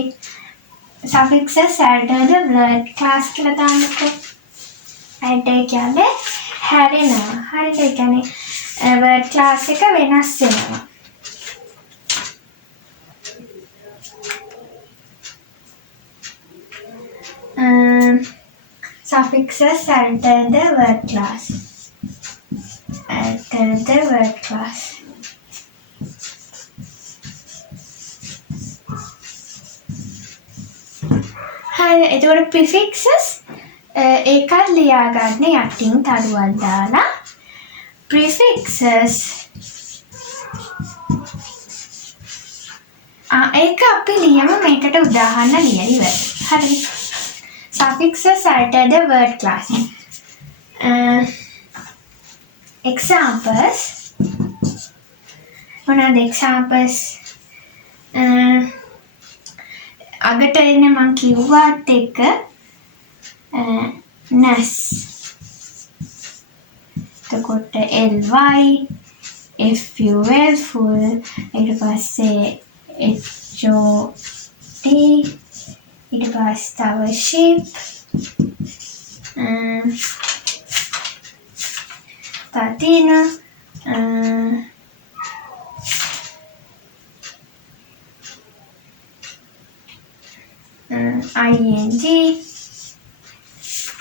suffixes alter the word class කියලා දාන්නකෝ. alter කියන්නේ හැරෙනවා. හරිද? ඒ කියන්නේ word class එක වෙනස් වෙනවා. Suffixes alter the word class. Alter the word class. හරි, එතකොට prefixes ඒකත් ලියාගන්න යටින් තරුවක් දාලා. prefixes ඒක අපි ලියමු. මේකට උදාහරණ ලියලා ඉවරයි. හරි. Suffixes alter the word class. Examples. මොනවාද examples? අගට එන්නේ මම කිව්වත් එක nas. එතකොට ly, ful, full, ඊට පස්සේ hot, ඊට පස්සේ තව sheep, tatino, ing,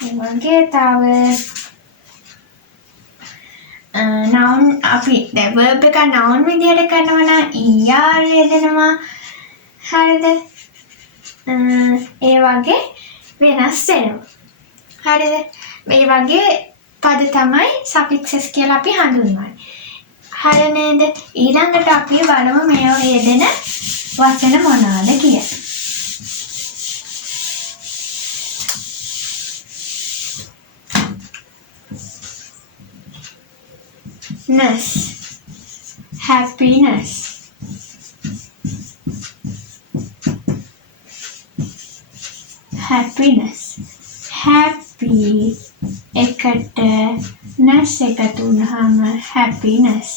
ඒ වගේ තව noun අපි දැන් verb එක noun විදිහට කරනවා නම් er යෙදෙනවා. හරිද? ඒ වගේ වෙනස් වෙනවා. හරිද? මේ වගේ පද තමයි suffixes කියලා අපි හඳුන්වන්නේ. හරි නේද? ඊළඟට අපි බලමු මේව යෙදෙන වචන මොනවාද කියලා. ness, happiness, happiness, happy එකට ness එකතු වුනහම happiness.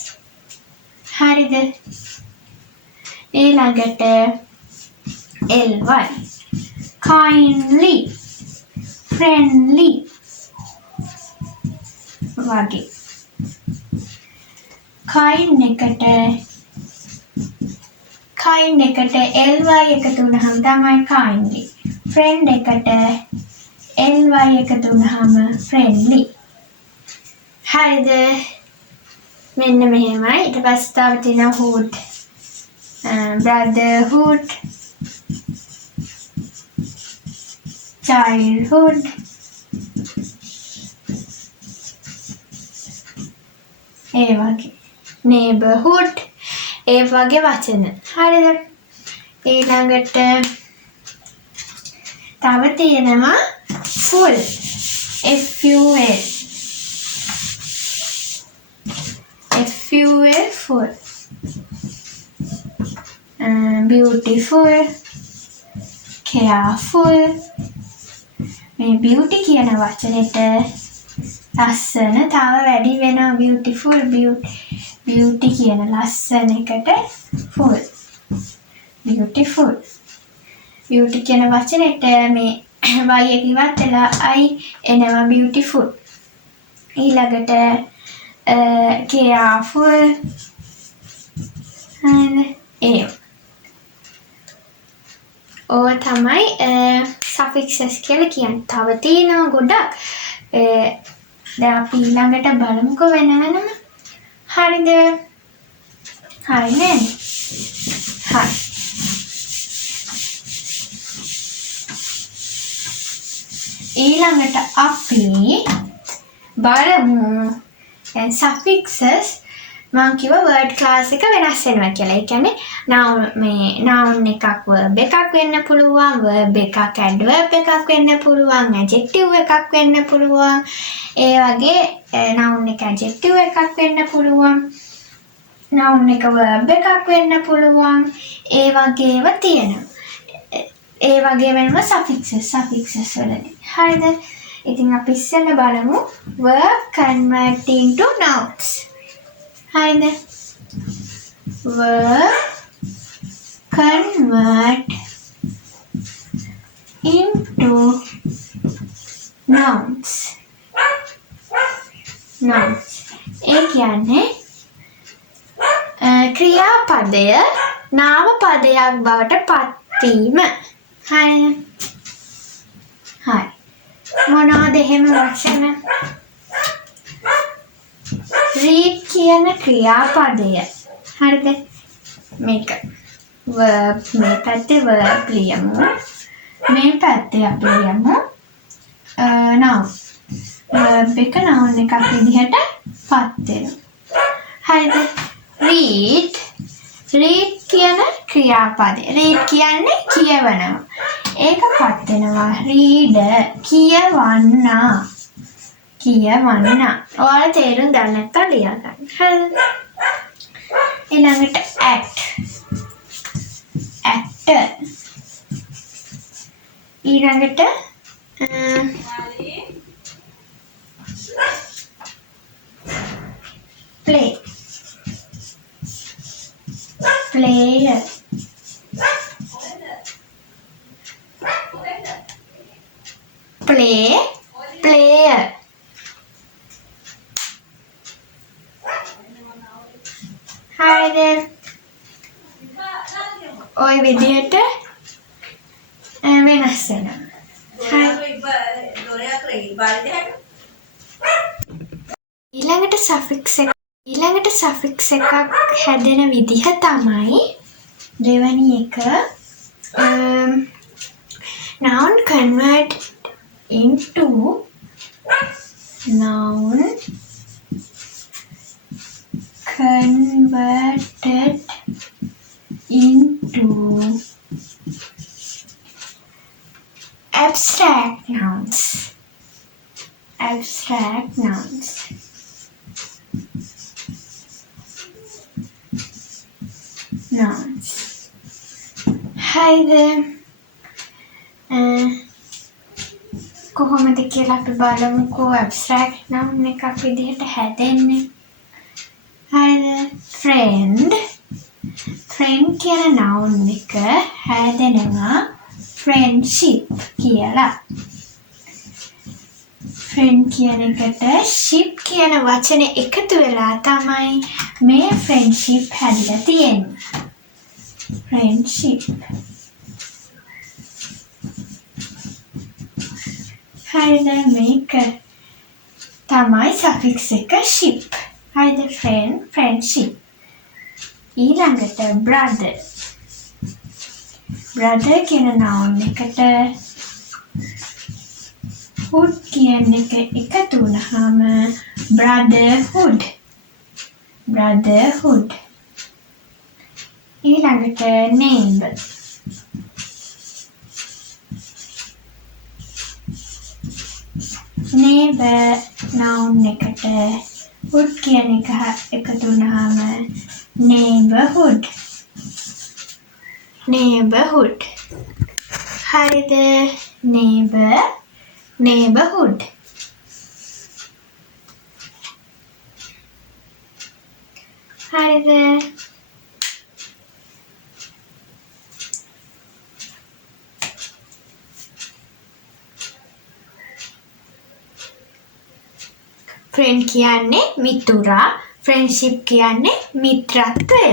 හරිද? ඊළඟට ly, kindly, friendly වගේ. kind එකට ly එකතු වුනහම තමයි kindly. friend එකට ly එකතු වුනහම friendly. හරිද? මෙන්න මෙහෙමයි. ඊට පස්සේ තව තියෙනවා hood, brotherhood, childhood, ඒ වගේ neighborhood ඒ වගේ වචන. හරිද? ඊළඟට තව තියෙනවා full, full, beautiful, careful. මේ beauty කියන වචනෙට ලස්සන තව වැඩි වෙනවා. beautiful, beauty කියන ලස්සන එකට full, beautiful. beauty කියන වචනෙට මේ y එක ඉවත් වෙලා i එනවා beautiful. ඊළඟට careful. හරිද? ඕව තමයි suffixes කියලා කියන්නේ. තව තියෙනවා ගොඩක්. දැන් අපි ඊළඟට බලමුකෝ වෙන වෙනම. හරිද? හරි නේද? හරි. ඊළඟට අපි බලමු suffixes මම කිව්වා word class එක වෙනස් වෙනවා කියලා. ඒ කියන්නේ noun එකක් verb එකක් වෙන්න පුළුවන්, verb එකක් adverb එකක් වෙන්න පුළුවන්, adjective එකක් වෙන්න පුළුවන්. ඒ වගේ noun එක adjective එකක් වෙන්න පුළුවන්. noun එක verb එකක් වෙන්න පුළුවන්. ඒ වගේ ඒවා තියෙනවා. ඒ වගේ වෙනම suffixes වලදී. හරිද? ඉතින් අපි ඉස්සෙල්ලා බලමු verb converting to nouns. හරිද? verb convert into nouns. ඒ කියන්නේ ක්‍රියාපදය නාම පදයක් බවට පත්වීම. හරිද? හරි. මොනවද එහෙම වචන? read කියන ක්‍රියාපදය. හරිද? මේක verb මේ පැත්තේ verb ලියමු. මේ පැත්තේ අපි ලියමු noun. verb එක noun එකක් විදිහට පත් වෙනවා. හරිද? read කියන ක්‍රියාපදය. read කියන්නේ කියවනවා. ඒක පත් වෙනවා reader කියවන්නා. ඔයාලා තේරුම් ගන්න නැත්නම් ලියා ගන්න. හරිද? ඊළඟට act. ඊළඟට play. player. player. හරිද? ඔය විදිහට වෙනස් වෙනවා. ඊළඟට suffix එකක් හැදෙන විදිහ තමයි දෙවැනි එක noun converted into abstract nouns. හරිද? කොහොමද කියලා අපි බලමුකෝ abstract noun එකක් විදිහට හැදෙන්නේ. හරිද? friend කියන noun එක හැදෙනවා friendship කියලා. friend කියන එකට ship කියන වචනේ එකතු වෙලා තමයි මේ friendship හැදිලා තියෙන්නේ. friendship. හරිද? මේක තමයි suffix එක ship. හරිද? friendship. ඊළඟට brother කියන noun එකට hood කියන එක එකතු වුණාම brotherhood. ඊළඟට neighbor. noun එකට hood කියන එක එකතු වුණාම neighborhood. හරිද? neighborhood. හරිද? ෆ්‍රෙන්ඩ් කියන්නේ මිතුරා. ෆ්‍රෙන්ඩ්ෂිප් කියන්නේ මිත්‍රත්වය.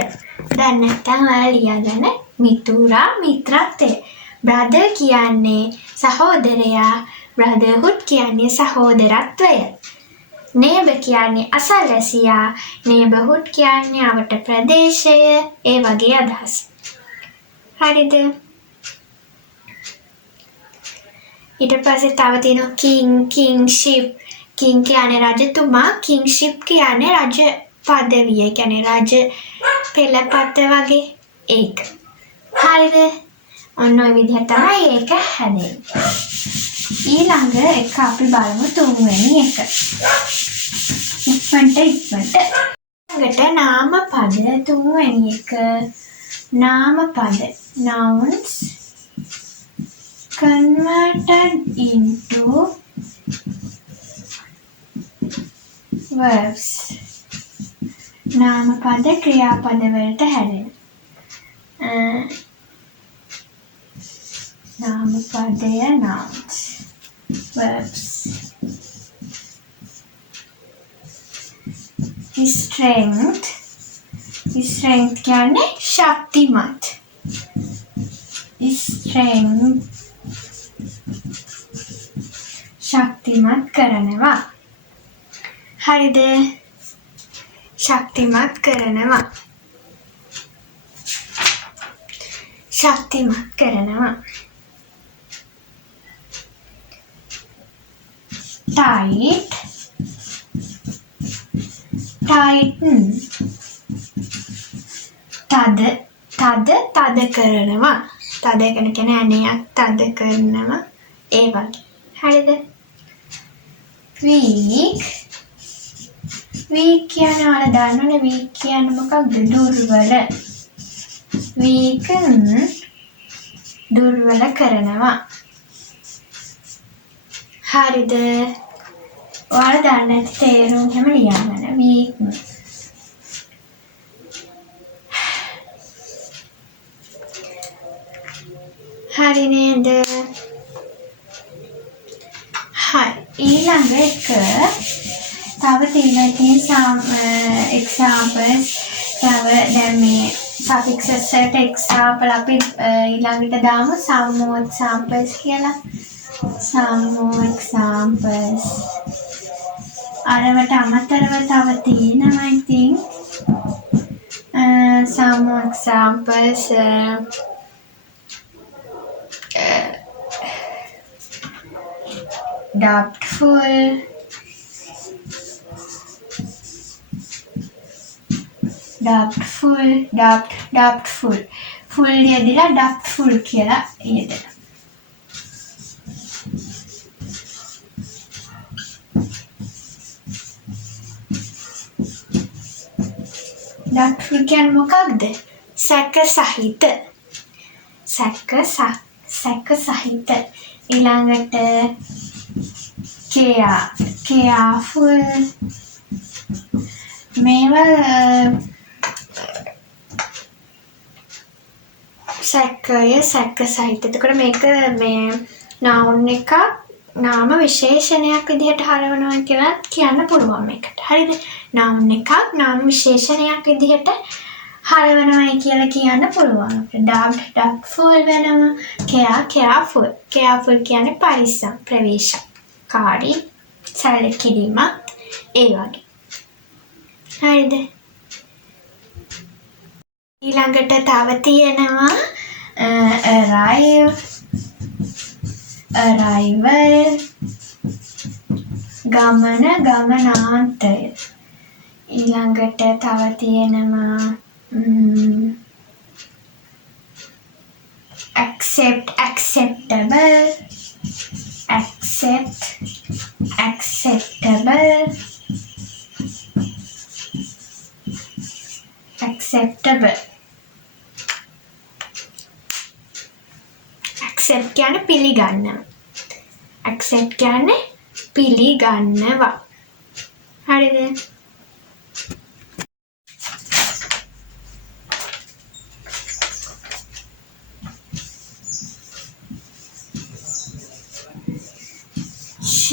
දැන් නැත්තම් ඔයාලා ලියාගන්න මිතුරා මිත්‍රත්වය. බ්‍රදර් කියන්නේ සහෝදරයා. බ්‍රදර්හුඩ් කියන්නේ සහෝදරත්වය. නේබර් කියන්නේ අසල්වැසියා. නේබර්හුඩ් කියන්නේ අවට ප්‍රදේශය. ඒ වගේ අදහස්. හරිද? ඊට පස්සේ තව තියෙනවා කිංෂිප්. කිං කියන්නේ රජතුමා. කිංෂිප් කියන්නේ රජ පදවිය. ඒ කියන්නේ රජ පෙළපත වගේ ඒක. හරිද? ඔන්න ඔය විදිහට තමයි ඒක හැදෙන්නේ. ඊළඟ එක අපි බලමු තුන්වෙනි එක. ඉක්මනට. ඊළඟට නාමපද තුන්වෙනි එක. නාමපද nouns converted into verbs. නාමපද ක්‍රියාපද වලට හැදෙන. නාමපදය nouns verbs. strength කියන්නේ ශක්තිමත්. strength ශක්තිමත් කරනවා. හරිද? ශක්තිමත් කරනවා. ශක්තිමත් කරනවා. tighten තද කරනවා. තද කියන්නේ ඇණයක් තද කරනවා. ඒ වගේ. හරිද? weak කියන්නේ ඔයාලා දන්නවනේ weak කියන්නේ මොකක්ද? දුර්වල. weaken දුර්වල කරනවා. හරිද? ඔයාලා දන්නේ නැති තේරුම් හැම ලියන්න. weak හරි නේද? හරි. ඊළඟ එක තව තියෙන examples. තව දැන් මේ suffixes වලට example අපි ඊළඟට දාමු some more examples කියලා. some more examples. අරවට අමතරව තව තියෙනවා I think. some more examples. doubtful. full යෙදিলা doubtful කියලා යෙදෙනවා. doubtful කියන්නේ මොකක්ද? සැක සහිත. ඊළඟට careful. මේවා සැකය සැක සහිත. එතකොට මේක මේ noun එක නාම විශේෂණයක් විදිහට හරවනවා කියලා කියන්න පුළුවන් මේකට. හරිද? noun එකක් නාම විශේෂණයක් විදිහට හරවනවායි කියලා කියන්න පුළුවන්. doubtful වෙනවා. careful කියන්නේ පරිස්සම් ප්‍රවේශකාරී සැලකිලිමත් ඒ වගේ. හරිද? ඊළඟට තව තියෙනවා arrival ගමනාන්තය. ඊළඟට තව තියෙනවා acceptable accept කියන්නේ පිළිගන්නවා. accept කියන්නේ පිළිගන්නවා. හරිද?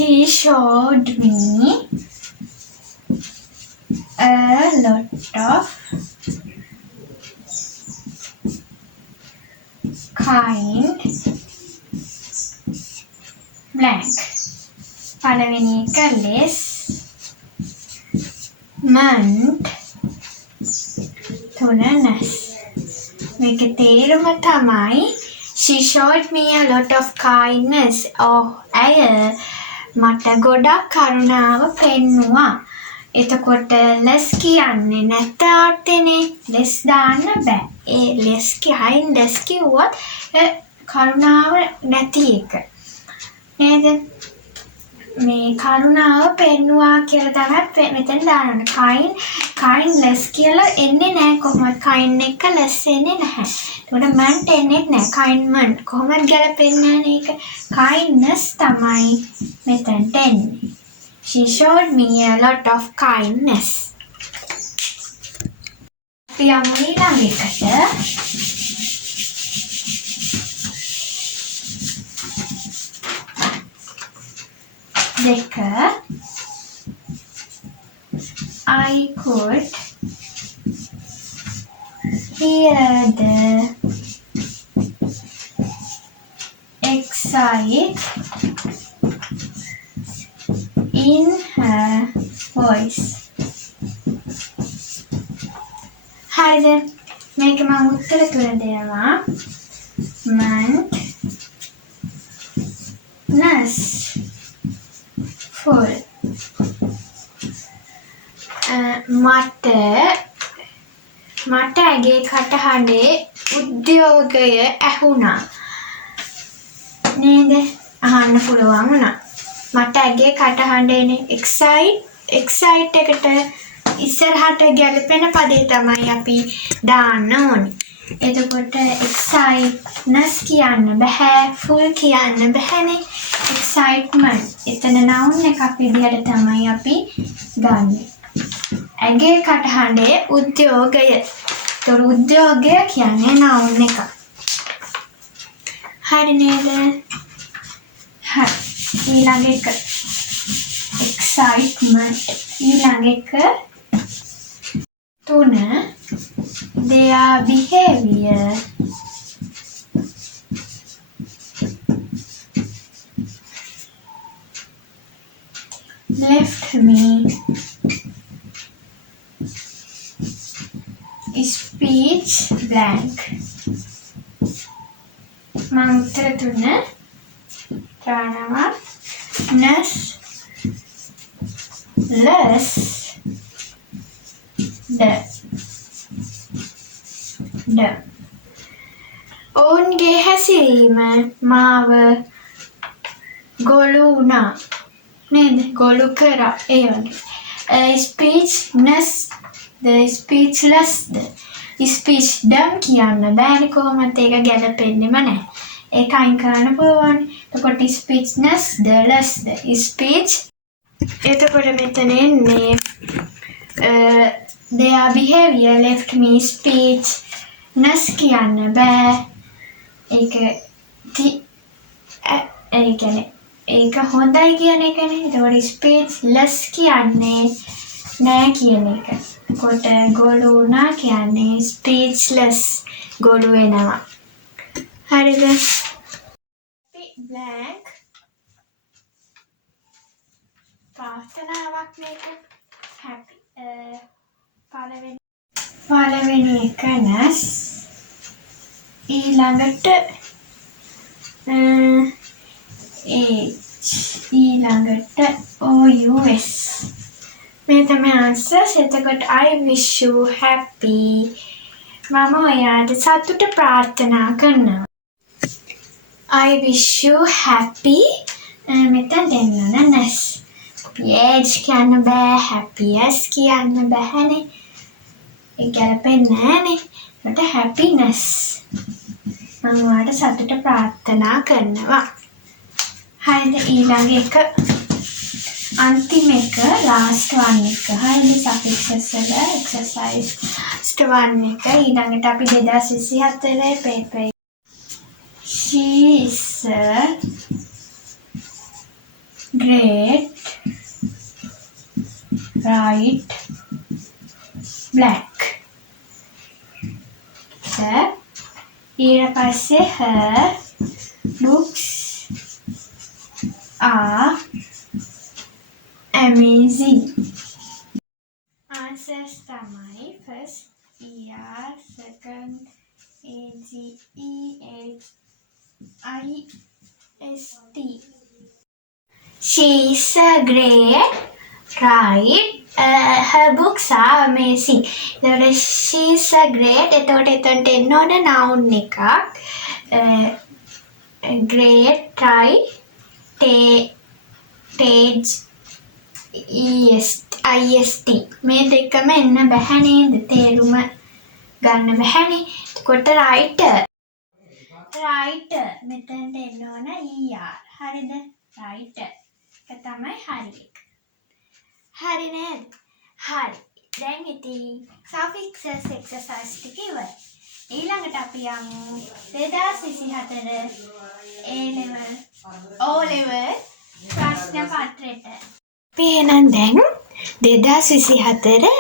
She showed me lot of kind blank. පළවෙනි එක less month තුනනස්. මේක තේරුම තමයි she showed me a lot of kindness. ඇය මට ගොඩක් කරුණාව පෙන්නුවා. එතකොට less කියන්නේ නැත්ත අර්ථනේ. less දාන්න බෑ. ඒ less කියයින් less කිව්වොත් කරුණාව නැති එක. නේද? මේ කරුණාව පෙන්නුවා කියලා තමයි මෙතන දාන්න. kind less කියලා එන්නේ නැහැ කොහොමද? kind එක less එන්නේ නැහැ. ඒකට man එන්නේ නැහැ. kind man කොහොමද ගැලපෙන්නේ නැහැ ඒක. kindness තමයි මෙතනට එන්නේ. She showed me a lot of kindness. යමු ඊළඟ එකට. දෙක I could hear the excite in her voice. හරිද? මේක මම උත්තර තුන දෙනවා. month full. මට ඇගේ කටහඬේ උද්‍යෝගය ඇහුණා. නේද? අහන්න පුළුවන් වුණා. මට ඇගේ කටහඬේ excite එකට ඉස්සරහට ගැලපෙන පදේ තමයි අපි දාන්න ඕනේ. එතකොට exciteness කියන්න බෑ, full කියන්න බෑනේ. excitement. එතන noun එකක් විදිහට තමයි අපි ගන්නෙ. ඇගේ කටහඬේ උද්‍යෝගය. ඒතර උද්‍යෝගය කියන්නේ noun එකක්. හරි නේද? හරි. ඊළඟ එක excitement. ඊළඟ එක තුන their behavior. Left me speech blank. මම උත්තර තුන දානවා. ness less the ඔවුන්ගේ හැසිරීම මාව ගොළු වුණා. නේද? ගොළු කරා. ඒ වගේ. speechless the speechless speech dumb කියන්න බෑනේ කොහොමද? ඒක ගැලපෙන්නේම නැහැ. ඒක අයින් කරන්න පුළුවන්. එතකොට speechless the less the speech. එතකොට මෙතන එන්නේ their behavior left me speechless කියන්න බෑ. ඒක ඒක හොඳයි කියන එකනේ. එතකොට speechless කියන්නේ නෑ කියන එක. කොට ගොළු වුණා කියන්නේ speechless ගොළු වෙනවා. හරිද? blank ප්‍රාර්ථනාවක් මේක. happy පළවෙනි එක ness. ඊළඟට ඊළඟට OUS. මේ තමයි answers. එතකොට I wish you happy. මම ඔයාට සතුට ප්‍රාර්ථනා කරනවා. I wish you happy. මෙතන දෙන්න ness. age කියන්න බෑ, happiest කියන්න බෑනේ. ඒ ගැලපෙන්නේ නෑනේ. ඒකට happiness. මම ඔයාට සතුට ප්‍රාර්ථනා කරනවා. හරිද? ඊළඟ එක අන්තිම එක last one එක. හරිද? suffixes වල exercise one එක. ඊළඟට අපි 2024 paper. She is a great right black. ඊට පස්සේ her books are amazing. Answers තමයි first ER, second AGEHIST. She is a great, right? Her books are amazing. She is a great. එතකොට එන්න ඕන noun එකක්. Great, right? Tage IST මේ දෙකම එන්න බැහැ නේද? තේරුම ගන්න බැහැනේ. එතකොට writer මෙතනට එන්න ඕන ER. හරිද? writer එක තමයි හරි එක. හරි නේද? හරි. දැන් ඉතින් suffixes exercise ටික ඉවරයි. ඊළඟට අපි යමු 2024 A level O level ප්‍රශ්න පත්‍රයට. අපි එහෙනම් දැන් 2024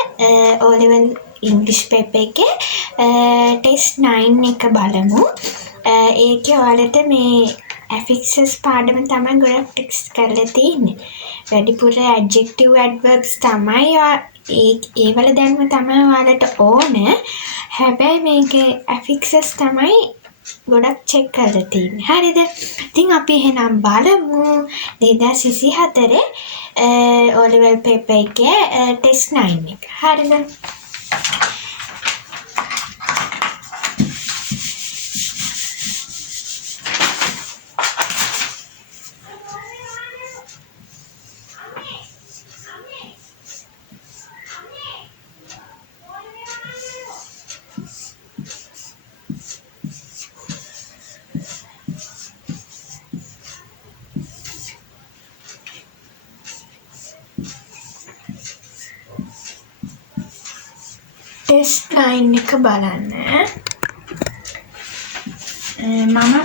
O level English paper එකේ test 9 එක බලමු. ඒකේ ඔයාලට මේ affixes පාඩම තමයි ගොඩක් ටෙක්ස්ට් කරලා තියෙන්නේ. වැඩිපුර adjective adverbs තමයි ඒවල දැනුම තමයි ඔයාලට ඕන. හැබැයි මේකේ affixes තමයි ගොඩක් check කරලා තියෙන්නේ. හරිද? ඉතින් අපි එහෙනම් බලමු 2024 O level paper එකේ test 9 එක. හරිද? test 9 එක බලන්න. මම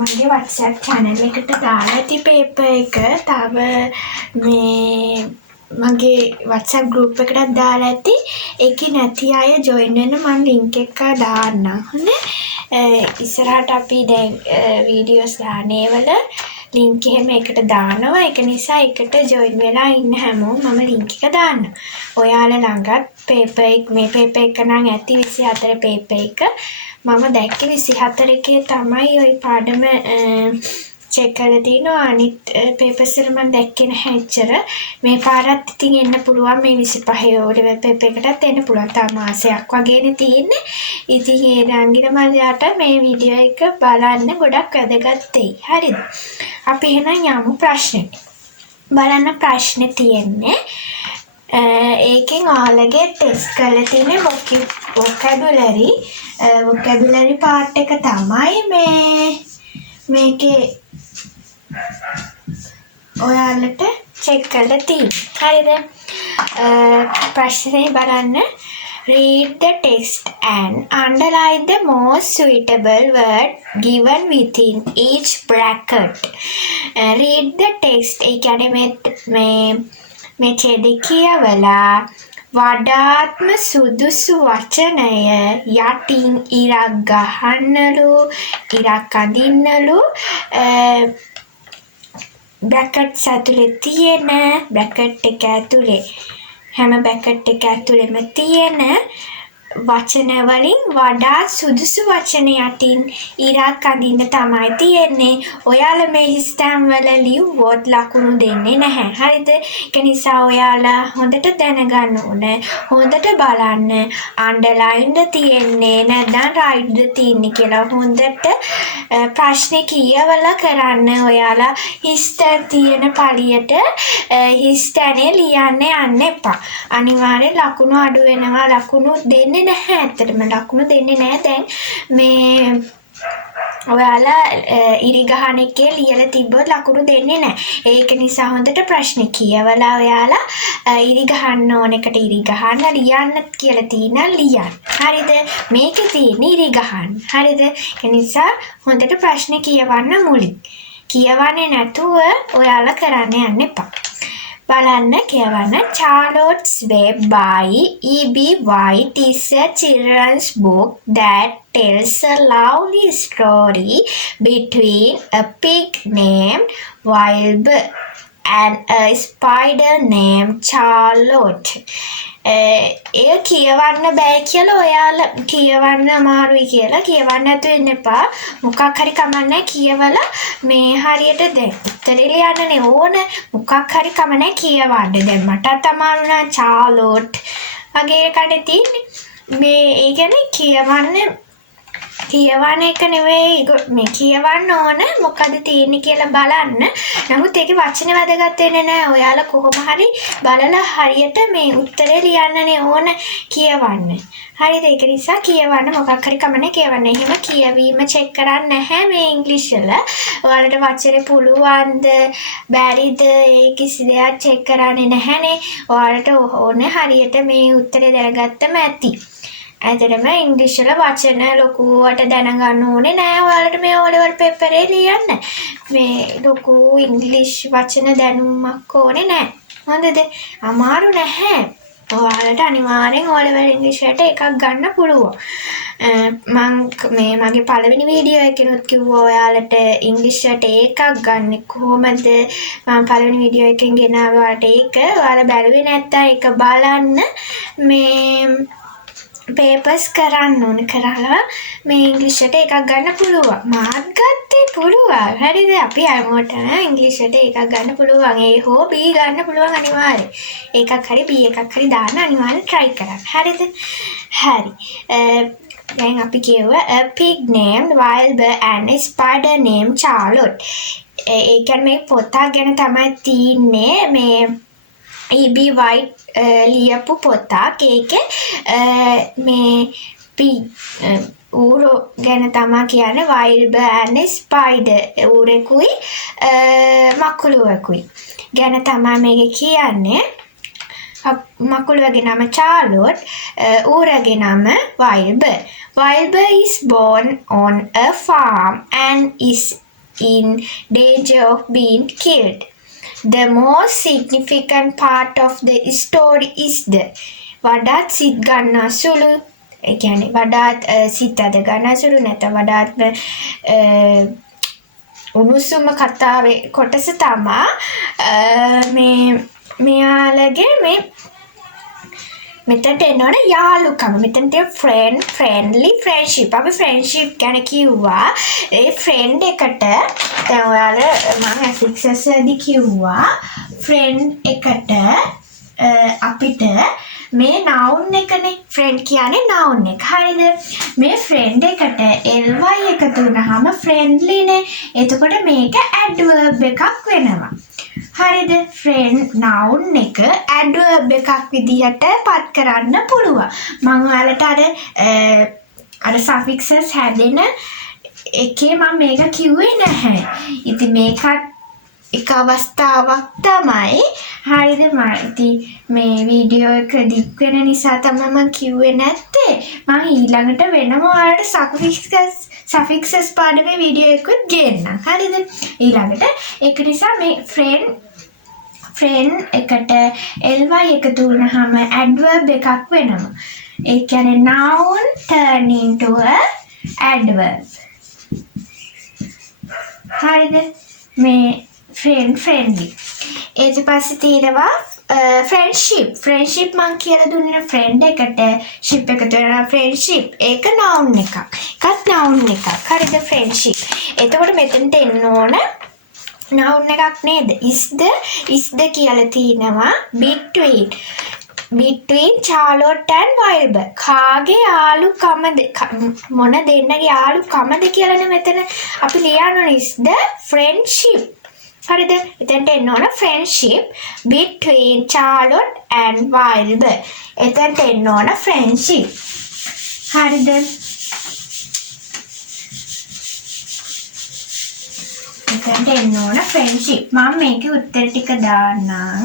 මගේ WhatsApp channel එකට දාලා ඇති paper එක. තව මේ මගේ WhatsApp group එකකට දාලා ඇති. ඒකේ නැති අය join වෙන්න මම link එක දාන්නම්. හොඳේ. ඉස්සරහට අපි දැන් videos දාන්නේ වල link එහෙම එකට දානවා. ඒක නිසා එකට join වෙලා ඉන්න හැමෝම මම link එක දාන්නම්. ඔයාලා ළඟත් paper එක මේ paper එක නම් ඇති 24 paper එක. මම දැක්කේ 24 එකේ තමයි ওই පාඩම check කරලා තිනවා. අනිත් papers වල මම දැක්කේ නැහැ එච්චර. මේ පාරත් ඉතින් එන්න පුළුවන් මේ 25 O level paper එකටත් එන්න පුළුවන්. තා මාසයක් වගේනේ තියෙන්නේ. ඉතින් ඒ රංගින මල්ලයාට මේ වීඩියෝ එක බලන්න ගොඩක් වැදගත් වෙයි. හරිද? අපි එහෙනම් යමු ප්‍රශ්නෙට. බලන්න ප්‍රශ්නේ තියෙන්නේ ඒකෙන් ඔයාලගේ ටෙස්ට් කරලා තියෙන vocabulary part එක තමයි මේකේ ඔයාලට check කරලා තියෙන්නේ. හරිද? ප්‍රශ්නේ බලන්න. Read the text and underline the most suitable word given within each bracket. Read the text. ඒ කියන්නේ මේ ඡේදය කියවලා වඩාත්ම සුදුසු වචනය යටින් ඉරක් ගහන්නලු ඉරක් අඳින්නලු බ්‍රැකට්ස් ඇතුලේ තියෙන බ්‍රැකට් එක ඇතුලේ හැම බ්‍රැකට් එක ඇතුලේම තියෙන වචන වලින් වඩා සුදුසු වචන යටින් ඉරක් අඳින්න තමයි තියෙන්නේ. ඔයාලා මේ හිස්තැන් වල ලියුවොත් ලකුණු දෙන්නේ නැහැ. හරිද? ඒක නිසා ඔයාලා හොඳට දැනගන්න ඕනේ. හොඳට බලන්න අන්ඩර්ලයින්ද තියෙන්නේ නැත්නම් රයිට්ද තියෙන්නේ කියලා හොඳට ප්‍රශ්නේ කියවලා කරන්න. ඔයාලා හිස්තැන් තියෙන පළියට හිස්තැනේ ලියන්න යන්න එපා. අනිවාර්යෙන් ලකුණු අඩු වෙනවා. ලකුණු දෙන්නේ නැහැ. ඇත්තටම ලකුණු දෙන්නේ නැහැ. දැන් මේ ඔයාලා ඉරි ගහන එකේ ලියලා තිබ්බොත් ලකුණු දෙන්නේ නැහැ. ඒක නිසා හොඳට ප්‍රශ්නේ කියවලා ඔයාලා ඉරි ගහන්න ඕන එකට ඉරි ගහන්න ලියන්න කියලා තියෙනවා ලියන්න. හරිද? මේකේ තියෙන ඉරි ගහන්න. හරිද? ඒ නිසා හොඳට ප්‍රශ්නේ කියවන්න මුලින්. කියවන්නේ නැතුව ඔයාලා කරන්න යන්න එපා. බලන්න කියවන්න Charlotte's Web by E.B. White is a children's book that tells a lovely story between a pig named Wilbur and a spider named Charlotte. ඒ කියවන්න බෑ කියලා ඔයාලා කියවන්න අමාරුයි කියලා කියවන්න නැතු වෙන්න එපා. මොකක් හරි කමන්නේ කියවලා මේ හරියට දැන් උත්තරේ ලියන්නනේ ඕන. මොකක් හරි කමන්නේ කියවන්න. දැන් මටත් අමාරු නා Charlotte වගේ කඩේ තියෙන්නේ. මේ ඒ කියන්නේ කියවන්න එක නෙවෙයි මේ කියවන්න ඕන මොකද තියෙන්නේ කියලා බලන්න. නමුත් ඒකේ වචන වැදගත් වෙන්නේ නැහැ. ඔයාලා කොහොම හරි බලලා හරියට මේ උත්තරේ ලියන්නනේ ඕන කියවන්න. හරිද? ඒක නිසා කියවන්න මොකක් හරි කමන්නේ කියවන්න. එහෙම කියවීම චෙක් කරන්නේ නැහැ මේ ඉංග්‍රීසි වල. ඔයාලට වචනේ පුළුවන්ද බැරිද ඒ කිසි දෙයක් චෙක් කරන්නේ නැහැනේ. ඔයාලට ඕනේ හරියට මේ උත්තරේ දැනගත්තම ඇති. ඇතරම ඉංග්‍රීසි වල වචන ලොකුවට දැනගන්න ඕනේ නෑ. ඔයාලට මේ O level paper එකේ ලියන්න මේ ලොකු ඉංග්‍රීසි වචන දැනුමක් ඕනේ නෑ. හොඳද? අමාරු නැහැ. ඔයාලට අනිවාර්යෙන් O level ඉංග්‍රීසියට එකක් ගන්න පුළුවන්. මම මගේ පළවෙනි වීඩියෝ එකේනොත් කිව්වා ඔයාලට ඉංග්‍රීසියට එකක් ගන්න කොහොමද? මම පළවෙනි වීඩියෝ එකෙන් ගෙනාවා ඔයාලට ඒක. ඔයාලා බැලුවේ නැත්තම් ඒක බලන්න. මේ papers කරන්න ඕන කරලා මේ ඉංග්‍රීසියට එකක් ගන්න පුළුවන්. මාත් ගත්තේ පුළුවන්. හරිද? අපි හැමෝටම ඉංග්‍රීසියට එකක් ගන්න පුළුවන්. A හෝ B ගන්න පුළුවන් අනිවාර්යයෙන්. එකක් හරි B එකක් හරි දාන්න අනිවාර්යෙන් try කරන්න. හරිද? හරි. දැන් අපි කියුවා a pig named Wilbur and a spider named Charlotte. ඒ කියන්නේ මේ පොත ගැන තමයි තියෙන්නේ මේ E.B. White ලියපු පොතක්. ඒකේ මේ ඌරෝ ගැන තමයි කියන්නේ Wilbur and spider. ඌරෙකුයි මකුළුවෙකුයි ගැන තමයි මේක කියන්නේ. මකුළුවගේ නම Charlotte, ඌරගේ නම Wilbur. Wilbur is born on a farm and is in danger of being killed. The most significant part of the story is the වඩාත් සිත් ගන්නා සුළු ඒ කියන්නේ වඩාත් සිත් අද ගන්නා සුළු නැත්නම් වඩාත්ම උණුසුම කතාවේ කොටස තමයි මේ මෙයාලගේ මේ මෙතනට එනවනේ යාළුකම. මෙතන තියෙන friendly friendship. අපි friendship ගැන කිව්වා. ඒ friend එකට දැන් ඔයාලා මම affixes වලදී කිව්වා friend එකට අපිට මේ noun එකනේ friend කියන්නේ noun එක. හරිද? මේ friend එකට ly එකතු වුනහම friendly නේ. එතකොට මේක adverb එකක් වෙනවා. හරිද? friend noun එක adverb එකක් විදිහට පත් කරන්න පුළුවන්. මම ඔයාලට අර suffixes හැදෙන එකේ මම මේක කිව්වේ නැහැ. ඉතින් මේකත් එක අවස්ථාවක් තමයි. හරිද? ඉතින් මේ වීඩියෝ එක දික් වෙන නිසා තමයි මම කිව්වේ නැත්තේ. මම ඊළඟට වෙනම ඔයාලට suffixes පාඩමේ වීඩියෝ එකකුත් ගේන්නම්. හරිද? ඊළඟට ඒක නිසා මේ friend එකට ly එකතු වුනහම adverb එකක් වෙනවා. ඒ කියන්නේ noun turn into a adverb. හරිද? මේ friendly. ඊට පස්සේ තියෙනවා friendship මං කියලා දුන්නේ friend එකට ship එකතු වෙනවා friendship. ඒක noun එකක්. ඒකත් noun එකක්. හරිද? friendship. එතකොට මෙතනට එන්න ඕන noun එකක් නේද? is the කියලා තියෙනවා between Charlotte and Wilbur. කාගේ යාළුකමද මොන දෙන්නගේ යාළුකමද කියලානේ මෙතන අපි ලියන්න ඕන is the friendship. හරිද? එතනට එන්න ඕන friendship between Charlotte and Wilbur. එතනට එන්න ඕන friendship. හරිද? එතනට එන්න ඕන friendship. මම මේකේ උත්තර ටික දාන්නම්.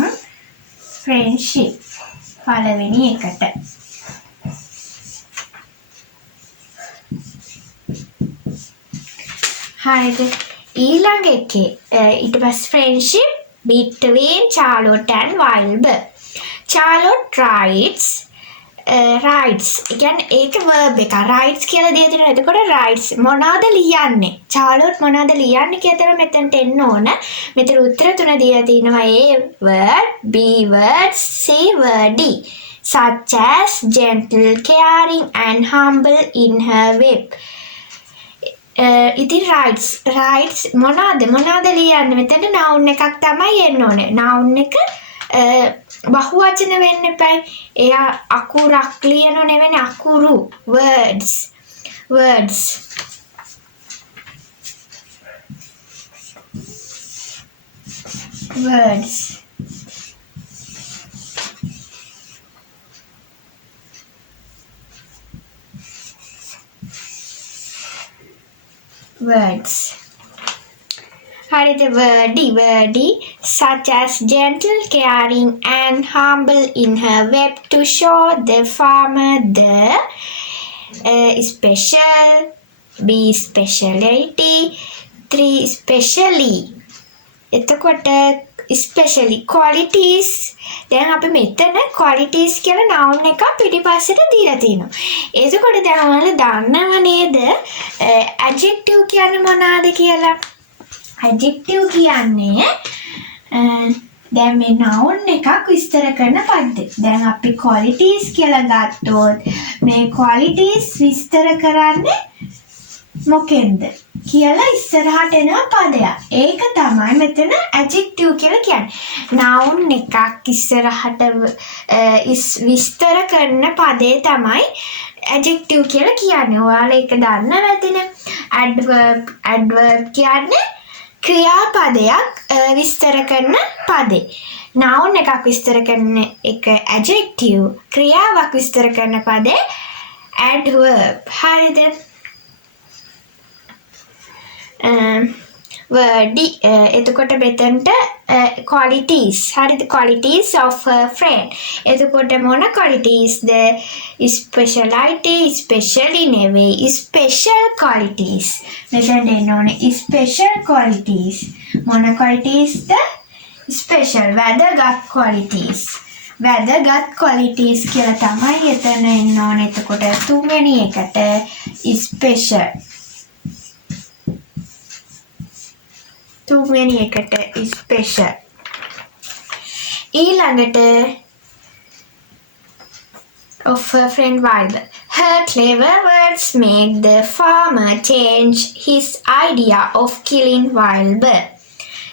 friendship පළවෙනි එකට. හරිද? ඊළඟ එකේ ඊට පස්සේ friendship between Charlotte and Wilbur. Charlotte rides ඒ කියන්නේ ඒක verb එක. rides කියලා දේ තියෙනවා. එතකොට rides මොනවද ලියන්නේ? Charlotte මොනවද ලියන්නේ කියලා තමයි මෙතනට එන්න ඕන. මෙතන උත්තර තුන දීලා තිනවා A word, B word, C word, D. Such as gentle, caring and humble in her way. ඉතින් rights මොනවද ලියන්නේ? මෙතන noun එකක් තමයි එන්න ඕනේ. noun එක බහුවචන වෙන්න එපායි. එයා අකුරක් ලියනව නෙවෙයි අකුරු words. words හරිද? wordy such as gentle, caring and humble in her way to show the farmer the special, B speciality, 3 specially. එතකොට especially qualities. දැන් අපි මෙතන qualities කියලා noun එකක් පිටිපස්සට දීලා තිනවා. එතකොට දැන් ඔයාලා දන්නව නේද adjective කියන්නේ මොනවාද කියලා? adjective කියන්නේ දැන් මේ noun එකක් විස්තර කරන පද්දේ. දැන් අපි qualities කියලා ගත්තොත් මේ qualities විස්තර කරන්නේ මොකෙන්ද කියලා ඉස්සරහට එනවා පදයක්. ඒක තමයි මෙතන adjective කියලා කියන්නේ. noun එකක් ඉස්සරහට විස්තර කරන පදේ තමයි adjective කියලා කියන්නේ. ඔයාලා ඒක දන්නව ඇතිනේ. adverb කියන්නේ ක්‍රියාපදයක් විස්තර කරන පදේ. noun එකක් විස්තර කරන එක adjective, ක්‍රියාවක් විස්තර කරන පදේ adverb. හරිද? එතකොට මෙතනට qualities. හරිද? qualities of a friend. එතකොට මොන qualities? the speciality, specially නෙවෙයි special qualities. මෙතන එන්න ඕනේ special qualities. මොන qualities? the special, වැදගත් qualities. වැදගත් qualities කියලා තමයි එතන එන්න ඕනේ. එතකොට තුන්වෙනි එකට special. තුන්වෙනි එකට special. ඊළඟට of a friend Wilbur. Her clever words make the farmer change his idea of killing Wilbur.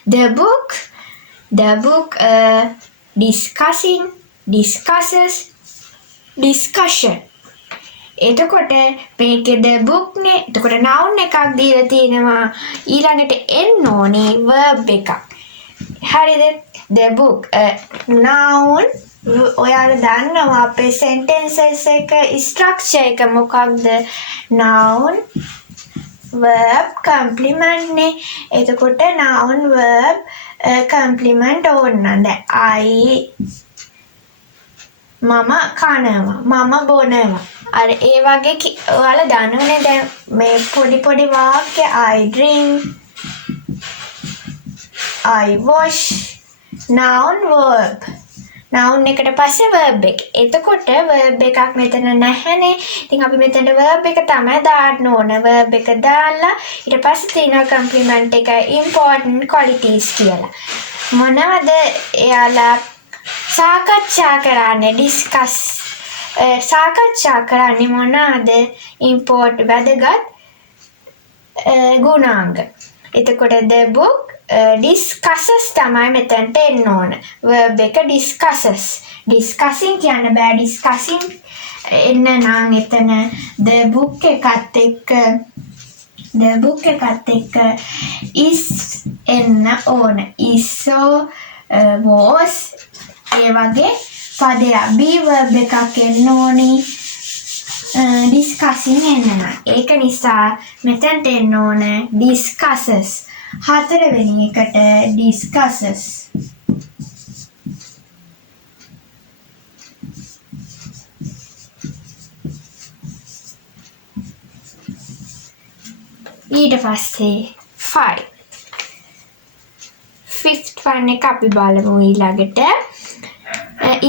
The book discussion. එතකොට මේකේ the book නේ. එතකොට noun එකක් දීලා තියෙනවා. ඊළඟට එන්න ඕනේ verb එකක්. හරිද? the book noun. ඔයාලා දන්නවා අපේ sentences එක structure එක මොකක්ද? noun verb complement නේ. එතකොට noun verb complement ඕන නම් මම කනවා, මම බොනවා. අර ඒ වගේ ඔයාලා දන්නවනේ දැන් මේ පොඩි වාක්‍ය I drink, I wash, noun verb. noun එකට පස්සේ verb එක. එතකොට verb එකක් මෙතන නැහැනේ. ඉතින් අපි මෙතන verb එක තමයි දාන්න ඕන. verb එක දාලා ඊට පස්සේ තියෙනවා complement එක important qualities කියලා. මොනවද එයාලා සාකච්ඡා කරන්නේ? discuss. සාකච්ඡා කරන්නේ මොනවාද? important වැදගත් ගුණාංග. එතකොට the book discusses තමයි මෙතනට එන්න ඕන. verb එක discusses. discussing කියන්න බෑ. discussing එන්න නම් එතන the book එකත් එක්ක is එන්න ඕන. is, so, was ඒ වගේ පදයක්. be verb එකක් එන්න ඕනි. discussing එන්න නම්. ඒක නිසා මෙතනට එන්න ඕන discusses. හතරවෙනි එකට discusses. ඊට පස්සේ 5. fifth fun එක අපි බලමු ඊළඟට.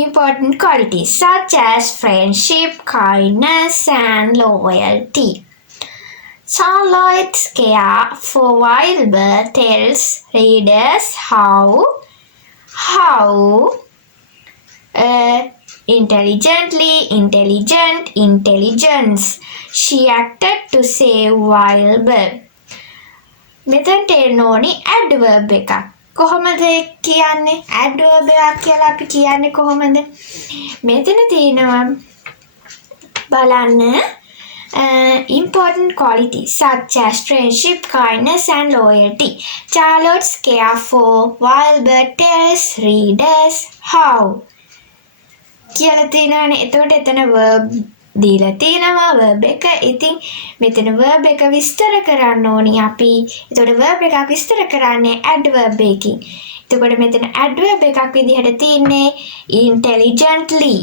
Important qualities such as friendship, kindness, and loyalty. Charlotte's care for Wilbur tells readers how intelligence she acted to save Wilbur. මෙතනට එන්න ඕනි adverb එකක්. කොහොමද කියන්නේ? adverb එකක් කියලා අපි කියන්නේ කොහොමද? මෙතන තියෙනවා බලන්න important qualities such as friendship, kindness, and loyalty. Charlotte's care for Wilbur tells readers how. කියලා තියෙනවානේ. එතකොට එතන verb දීලා තියෙනවා verb එක. ඉතින් මෙතන verb එක විස්තර කරන්න ඕනි අපි. එතකොට verb එකක් විස්තර කරන්නේ adverb එකකින්. එතකොට මෙතන adverb එකක් විදිහට තියෙන්නේ intelligently.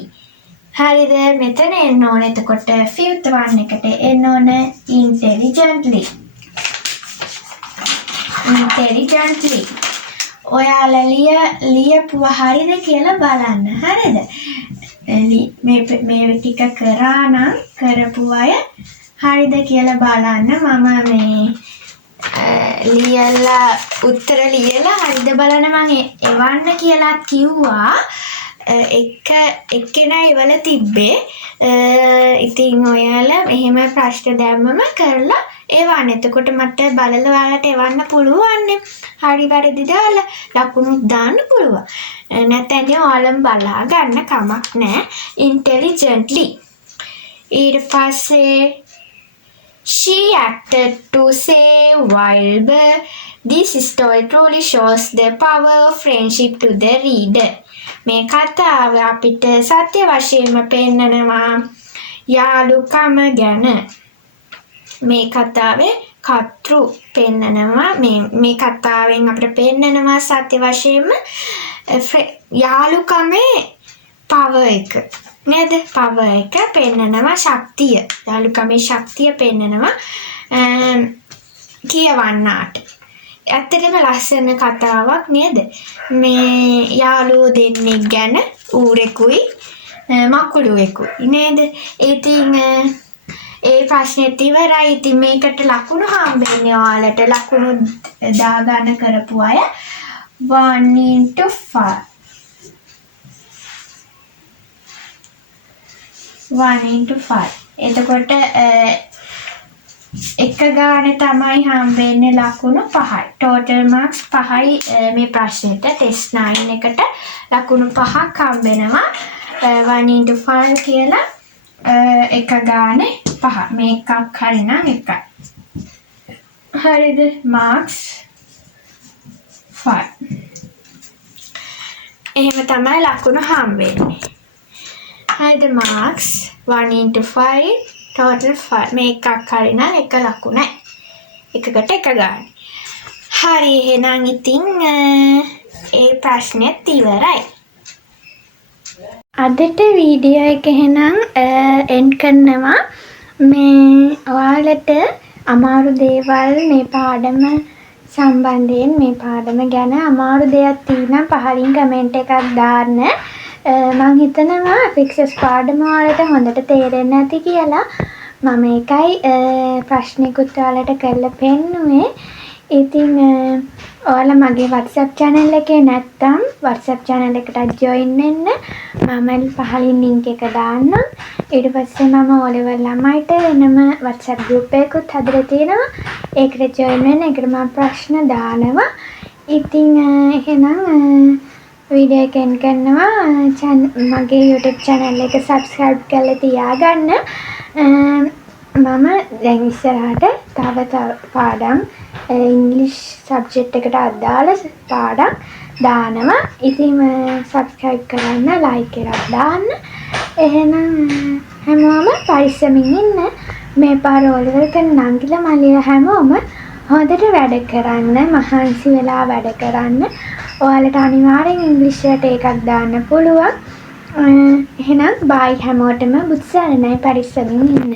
හරිද? මෙතන එන්න ඕනේ. එතකොට fifth one එකට එන්න ඕනේ intelligently. ඔයාලා ලියපුවා හරිද කියලා බලන්න. හරිද? මේ ටික කරා නම් කරපු අය හරිද කියලා බලන්න. මම මේ ලියලා උත්තර ලියලා හරිද බලන්න මම එවන්න කියලා කිව්වා. එක්කෙනා ඉවල තිබ්බේ. ඉතින් ඔයාලා මෙහෙම ප්‍රශ්න දැම්මම කරලා එවන්න. එතකොට මට බලලා ඔයාලට එවන්න පුළුවන්. හරි වැරදි දාලා ලකුණු දාන්න පුළුවන්. නැත්නම් ඔයාලම බලා ගන්න කමක් නැහැ. intelligently. ඊට පස්සේ she acted to save Wilbur. This story truly shows the power of friendship to the reader. මේ කතාව අපිට සත්‍ය වශයෙන්ම පෙන්නනවා යාළුකම ගැන. මේ කතාවේ කතෘ පෙන්නනවා මේ කතාවෙන් අපිට පෙන්නනවා සත්‍ය වශයෙන්ම යාළුකමේ power එක නේද? power එක පෙන්නනවා ශක්තිය. යාළුකමේ ශක්තිය පෙන්නනවා කියවන්නාට. ඇත්තටම ලස්සන කතාවක් නේද? මේ යාළුවෝ දෙන්නෙක් ගැන ඌරෙකුයි මකුළුවෙකුයි නේද? ඉතින් ඒ ප්‍රශ්නෙත් ඉවරයි. ඉතින් මේකට ලකුණු හම්බෙන්නේ ඔයාලට ලකුණු දාගන්න කරපු අය 1 into 5. 1 into 5. එතකොට එක ගානේ තමයි හම්බෙන්නේ ලකුණු 5යි. total marks 5යි මේ ප්‍රශ්නෙට. test 9 එකට ලකුණු 5ක් හම්බෙනවා. 1 into 5 කියලා එක ගානේ 5. මේකක් හරි නම් එකයි. හරිද? marks 5. එහෙම තමයි ලකුණු හම්බෙන්නේ. හරිද? marks 1 into 5 total 5. මේකක් හරි නම් එක ලකුණයි. එකකට එක ගන්න. හරි එහෙනම් ඉතින් ඒ ප්‍රශ්නෙත් ඉවරයි. අදට වීඩියෝ එක එහෙනම් එන්ඩ් කරනවා. මේ ඔයාලට අමාරු දේවල් මේ පාඩම සම්බන්ධයෙන් මේ පාඩම ගැන අමාරු දෙයක් තියෙනම් පහලින් කමෙන්ට් එකක් දාන්න. මම හිතනවා ෆික්සස් පාඩම වලට හොඳට තේරෙන්නේ නැති කියලා. මම ඒකයි ප්‍රශ්නිකුත් ඔයාලට කරලා පෙන්නුවේ. ඉතින් ඔයාලා මගේ WhatsApp channel එකේ නැත්තම් WhatsApp channel එකට join වෙන්න. මම පහලින් link එක දාන්නම්. ඊට පස්සේ මම O-level ළමයිට වෙනම WhatsApp group එකකුත් හදලා තියෙනවා. ඒකට join වෙන්න. ඒකට මම ප්‍රශ්න දානවා. ඉතින් එහෙනම් වීඩියෝ එක එන්ඩ් කරනවා. මගේ YouTube channel එක subscribe කරලා තියාගන්න. මම දැන් ඉස්සරහට තව පාඩම් ඉංග්‍රීසි සබ්ජෙක්ට් එකට අදාළ පාඩම් දානවා. ඉතින් subscribe කරන්න, like එකක් දාන්න. එහෙනම් හැමෝම පරිස්සමින් ඉන්න. මේ පාර O-level කරන නංගිලා මල්ලිලා හැමෝම හොඳට වැඩ කරන්න, මහන්සි වෙලා වැඩ කරන්න. ඔයාලට අනිවාර්යෙන් ඉංග්‍රීසියට එකක් දාන්න පුළුවන්. එහෙනම් bye හැමෝටම. බුත් සරණයි. පරිස්සමින් ඉන්න.